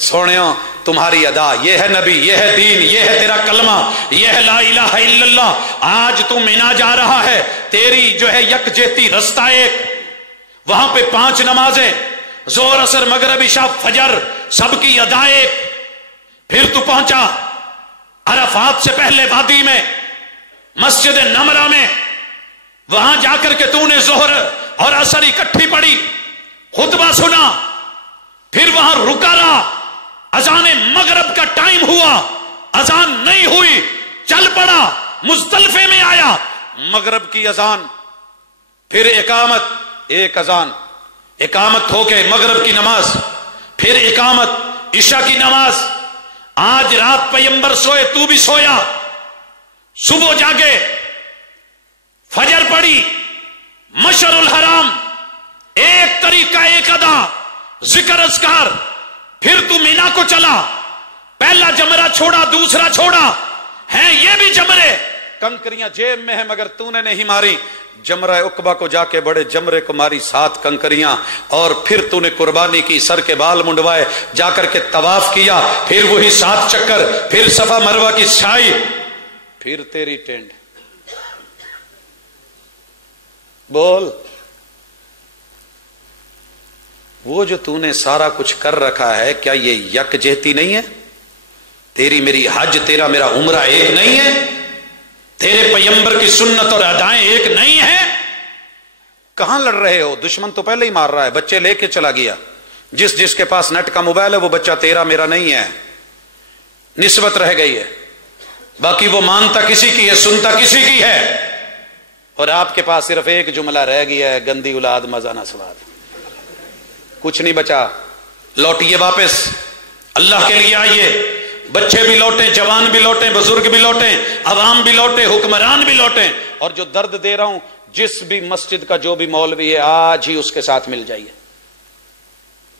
سونےو تمہاری ادا، یہ ہے نبی، یہ ہے دین، یہ ہے تیرا کلمہ، یہ ہے لا الہ الا اللہ۔ آج تو مینا جا رہا ہے، تیری جو ہے یکجہتی رستہ ایک، وہاں پہ 5 نمازیں، ظہر عصر مغرب عشاء فجر، سب کی ادا ایک۔ پھر تو پہنچا عرفات سے پہلے وادی میں، مسجد نمرہ میں، وہاں جا کر کے تو نے ظہر اور عصر اکٹھی پڑھی، خطبہ سنا، پھر وہاں رکا رہا، اذان مغرب کا ٹائم ہوا، اذان نہیں ہوئی، چل پڑا، مزدلفے میں آیا، مغرب کی اذان، پھر اقامت، ایک اذان، اقامت ہو کے مغرب کی نماز، پھر اقامت عشاء کی نماز۔ آج رات پیغمبر سوئے، تو بھی سویا، صبح جاگے، فجر پڑی، مشعر الحرام، ایک طریقہ ایک ادا، ذکر اذکار، پھر تو مینا کو چلا، پہلا جمرہ چھوڑا، دوسرا چھوڑا، ہیں یہ بھی جمرے، کنکریاں جیب میں ہیں مگر تو نے نہیں ماری۔ جمرہ عقبہ کو جا کے بڑے جمرے کو ماری 7 کنکریاں، اور پھر تو نے قربانی کی، سر کے بال منڈوائے، جا کر کے طواف کیا، پھر وہی 7 چکر، پھر صفا مروہ کی سعی، پھر تیری ٹینڈ۔ بول، وہ جو تو نے سارا کچھ کر رکھا ہے، کیا یہ یکجہتی نہیں ہے؟ تیری میری حج، تیرا میرا عمرہ ایک نہیں ہے؟ تیرے پیغمبر کی سنت اور ادائیں ایک نہیں ہیں؟ کہاں لڑ رہے ہو؟ دشمن تو پہلے ہی مار رہا ہے، بچے لے کے چلا گیا، جس کے پاس نیٹ کا موبائل ہے وہ بچہ تیرا میرا نہیں ہے، نسبت رہ گئی ہے، باقی وہ مانتا کسی کی ہے، سنتا کسی کی ہے، اور آپ کے پاس صرف ایک جملہ رہ گیا ہے، گندی اولاد مزہ نہ سواد، کچھ نہیں بچا۔ لوٹیے واپس، اللہ کے لیے آئیے، بچے بھی لوٹیں، جوان بھی لوٹیں، بزرگ بھی لوٹیں، عوام بھی لوٹیں، حکمران بھی لوٹیں، اور جو درد دے رہا ہوں، جس بھی مسجد کا جو بھی مولوی ہے، آج ہی اس کے ساتھ مل جائیے۔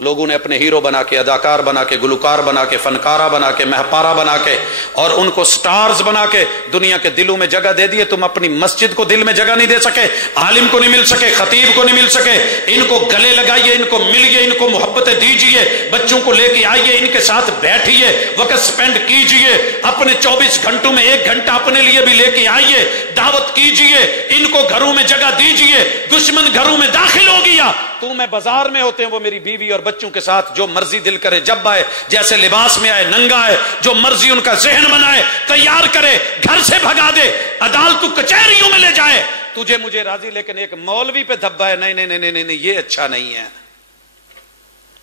لوگوں نے اپنے ہیرو بنا کے، اداکار بنا کے، گلوکار بنا کے، فنکارہ بنا کے، مہپارہ بنا کے، اور ان کو سٹارز بنا کے دنیا کے دلوں میں جگہ دے دیے۔ تم اپنی مسجد کو دل میں جگہ نہیں دے سکے، عالم کو نہیں مل سکے، خطیب کو نہیں مل سکے۔ ان کو گلے لگائیے، ان کو ملیے، ان کو محبتیں دیجیے، بچوں کو لے کے آئیے، ان کے ساتھ بیٹھیے، وقت سپینڈ کیجیے، اپنے 24 گھنٹوں میں 1 گھنٹہ اپنے لیے بھی لے کے آئیے، دعوت کیجیے، ان کو گھروں میں جگہ دیجیے۔ دشمن گھروں میں داخل ہو گیا، تو میں بازار میں ہوتے ہیں، وہ میری بیوی اور بچوں کے ساتھ جو مرضی دل کرے، جب آئے، جیسے لباس میں آئے، ننگا آئے، جو مرضی ان کا ذہن بنائے، تیار کرے، گھر سے بھگا دے، عدالتوں کچہریوں میں لے جائے، تجھے مجھے راضی، لیکن ایک مولوی پہ دھبا ہے، نہیں نہیں نہیں نہیں نہیں، یہ اچھا نہیں ہے۔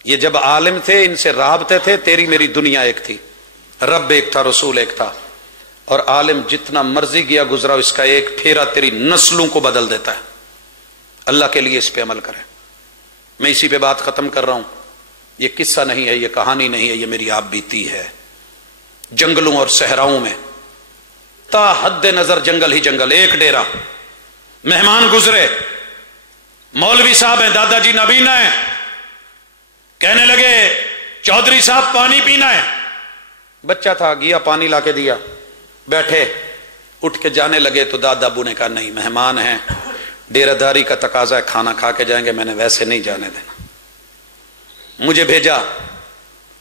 یہ جب عالم تھے، ان سے رابطے تھے، تیری میری دنیا ایک تھی، رب ایک تھا، رسول ایک تھا، اور عالم جتنا مرضی گیا گزرا، اس کا ایک پھیرا تیری نسلوں کو بدل دیتا ہے۔ اللہ کے لیے اس پہ عمل کریں۔ میں اسی پہ بات ختم کر رہا ہوں۔ یہ قصہ نہیں ہے، یہ کہانی نہیں ہے، یہ میری آپ بیتی ہے۔ جنگلوں اور صحراؤں میں تا حد نظر جنگل ہی جنگل، ایک ڈیرا، مہمان گزرے، مولوی صاحب ہیں، دادا جی نابینا ہیں، کہنے لگے چودھری صاحب پانی پینا ہے۔ بچہ تھا، گیا پانی لا کے دیا، بیٹھے، اٹھ کے جانے لگے تو دادا ابو نے کہا نہیں، مہمان ہیں، ڈیرہ داری کا تقاضا ہے، کھانا کھا کے جائیں گے، میں نے ویسے نہیں جانے دینا۔ مجھے بھیجا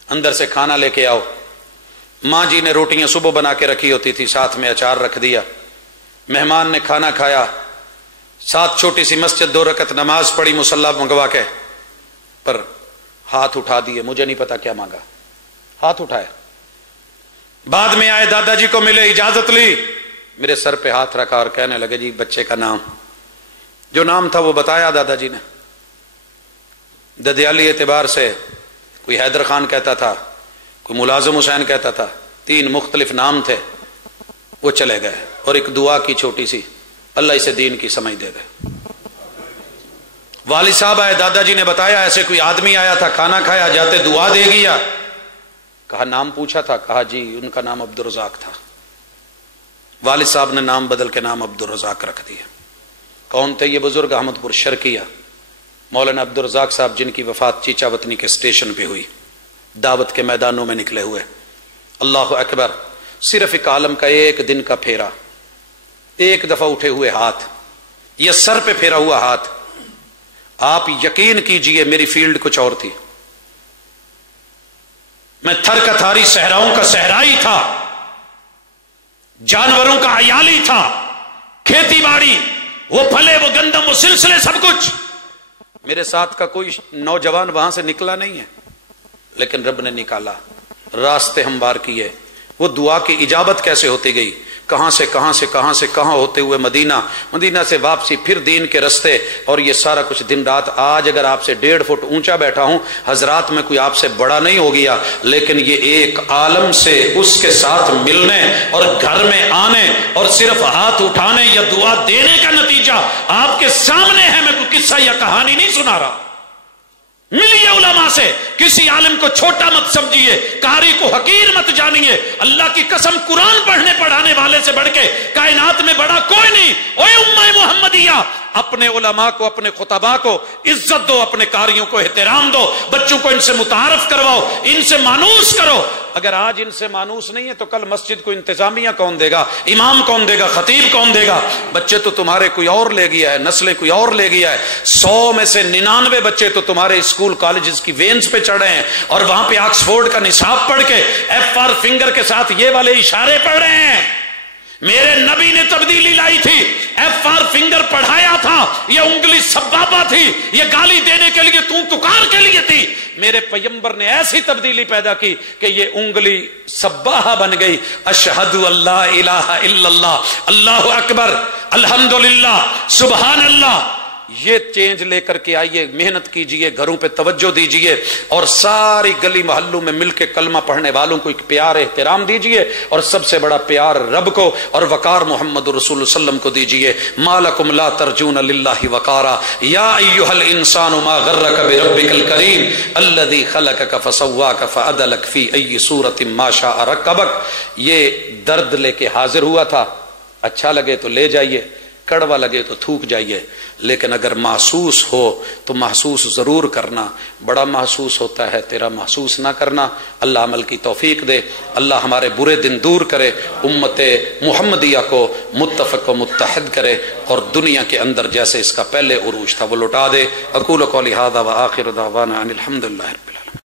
اندر سے کھانا لے کے آؤ۔ ماں جی نے روٹیاں صبح بنا کے رکھی ہوتی تھی، ساتھ میں اچار رکھ دیا۔ مہمان نے کھانا کھایا، ساتھ چھوٹی سی مسجد، 2 رکعت نماز پڑھی مصلی منگوا کے، پر ہاتھ اٹھا دیے، مجھے نہیں پتا کیا مانگا، ہاتھ اٹھائے۔ بعد میں آئے، دادا جی کو ملے، اجازت لی، میرے سر پہ ہاتھ رکھا اور کہنے لگے جی بچے کا نام، جو نام تھا وہ بتایا دادا جی نے۔ ددیالی اعتبار سے کوئی حیدر خان کہتا تھا، کوئی ملازم حسین کہتا تھا، 3 مختلف نام تھے۔ وہ چلے گئے، اور ایک دعا کی چھوٹی سی، اللہ اسے دین کی سمجھ دے دے۔ والد صاحب آئے، دادا جی نے بتایا ایسے کوئی آدمی آیا تھا، کھانا کھایا، جاتے دعا دے گیا۔ کہا نام پوچھا تھا؟ کہا جی، ان کا نام عبدالرزاق تھا۔ والد صاحب نے نام بدل کے نام عبدالرزاق رکھ دیا۔ کون تھے یہ بزرگ؟ احمد پور شرقیہ، مولانا عبدالرزاق صاحب، جن کی وفات چیچا وطنی کے اسٹیشن پہ ہوئی، دعوت کے میدانوں میں نکلے ہوئے۔ اللہ اکبر، صرف ایک عالم کا 1 دن کا پھیرا، 1 دفعہ اٹھے ہوئے ہاتھ، یہ سر پہ پھیرا ہوا ہاتھ، آپ یقین کیجئے میری فیلڈ کچھ اور تھی، میں تھر کا تھاری صحراؤں کا صحرائی تھا، جانوروں کا عیالی تھا، کھیتی باڑی، وہ پھلے وہ گندم وہ سلسلے سب کچھ، میرے ساتھ کا کوئی نوجوان وہاں سے نکلا نہیں ہے، لیکن رب نے نکالا، راستے ہموار کیے۔ وہ دعا کی اجابت کیسے ہوتی گئی، کہاں سے کہاں ہوتے ہوئے مدینہ سے واپسی، پھر دین کے رستے، اور یہ سارا کچھ دن رات۔ آج اگر آپ سے 1.5 فٹ اونچا بیٹھا ہوں حضرات، میں کوئی آپ سے بڑا نہیں ہو گیا، لیکن یہ ایک عالم سے اس کے ساتھ ملنے اور گھر میں آنے اور صرف ہاتھ اٹھانے یا دعا دینے کا نتیجہ آپ کے سامنے ہے۔ میں کوئی قصہ یا کہانی نہیں سنا رہا۔ ملیے علماء سے، کسی عالم کو چھوٹا مت سمجھیے، قاری کو حقیر مت جانیے۔ اللہ کی قسم، قرآن پڑھنے پڑھانے والے سے بڑھ کے کائنات میں بڑا کوئی نہیں۔ اوے امہ محمدیہ، اپنے علماء کو، اپنے خطباء کو عزت دو، اپنے قاریوں کو احترام دو، بچوں کو ان سے متعارف کرواؤ، ان سے مانوس کرو۔ اگر آج ان سے مانوس نہیں ہے تو کل مسجد کو انتظامیہ کون دے گا، امام کون دے گا، خطیب کون دے گا؟ بچے تو تمہارے کوئی اور لے گیا ہے، نسلیں کوئی اور لے گیا ہے۔ 100 میں سے 99 بچے تو تمہارے اسکول کالجز کی وینز پہ چڑھے ہیں، اور وہاں پہ آکسفورڈ کا نصاب پڑھ کے FR فنگر کے ساتھ یہ والے اشارے پڑھ رہے ہیں۔ میرے نبی نے تبدیلی لائی تھی، FR فنگر پڑھایا تھا، یہ انگلی سبابہ تھی، یہ گالی دینے کے لیے تکار کے لیے تھی۔ میرے پیغمبر نے ایسی تبدیلی پیدا کی کہ یہ انگلی سباہا بن گئی۔ اشہد اللہ الہ الا اللہ، اللہ اکبر، الحمدللہ، سبحان اللہ۔ یہ چینج لے کر کے آئیے، محنت کیجئے، گھروں پہ توجہ دیجئے، اور ساری گلی محلوں میں مل کے کلمہ پڑھنے والوں کو ایک پیار احترام دیجئے، اور سب سے بڑا پیار رب کو اور وقار محمد رسول اللہ صلی اللہ علیہ وسلم کو دیجئے۔ ما لکم لا ترجون للہ وقارا یا ایھا الانسان ما غرک بربک الکریم الذی خلقک فسواک فعدلک فی ای صورت ما شاء رکبک۔ یہ درد لے کے حاضر ہوا تھا، اچھا لگے تو لے جائیے، کڑوا لگے تو تھوک جائیے، لیکن اگر محسوس ہو تو محسوس ضرور کرنا۔ بڑا محسوس ہوتا ہے، تیرا محسوس نہ کرنا۔ اللہ عمل کی توفیق دے، اللہ ہمارے برے دن دور کرے، امت محمدیہ کو متفق و متحد کرے، اور دنیا کے اندر جیسے اس کا پہلے عروج تھا وہ لوٹا دے۔ اقول قولی ھذا وآخر دعوانا ان الحمد للہ۔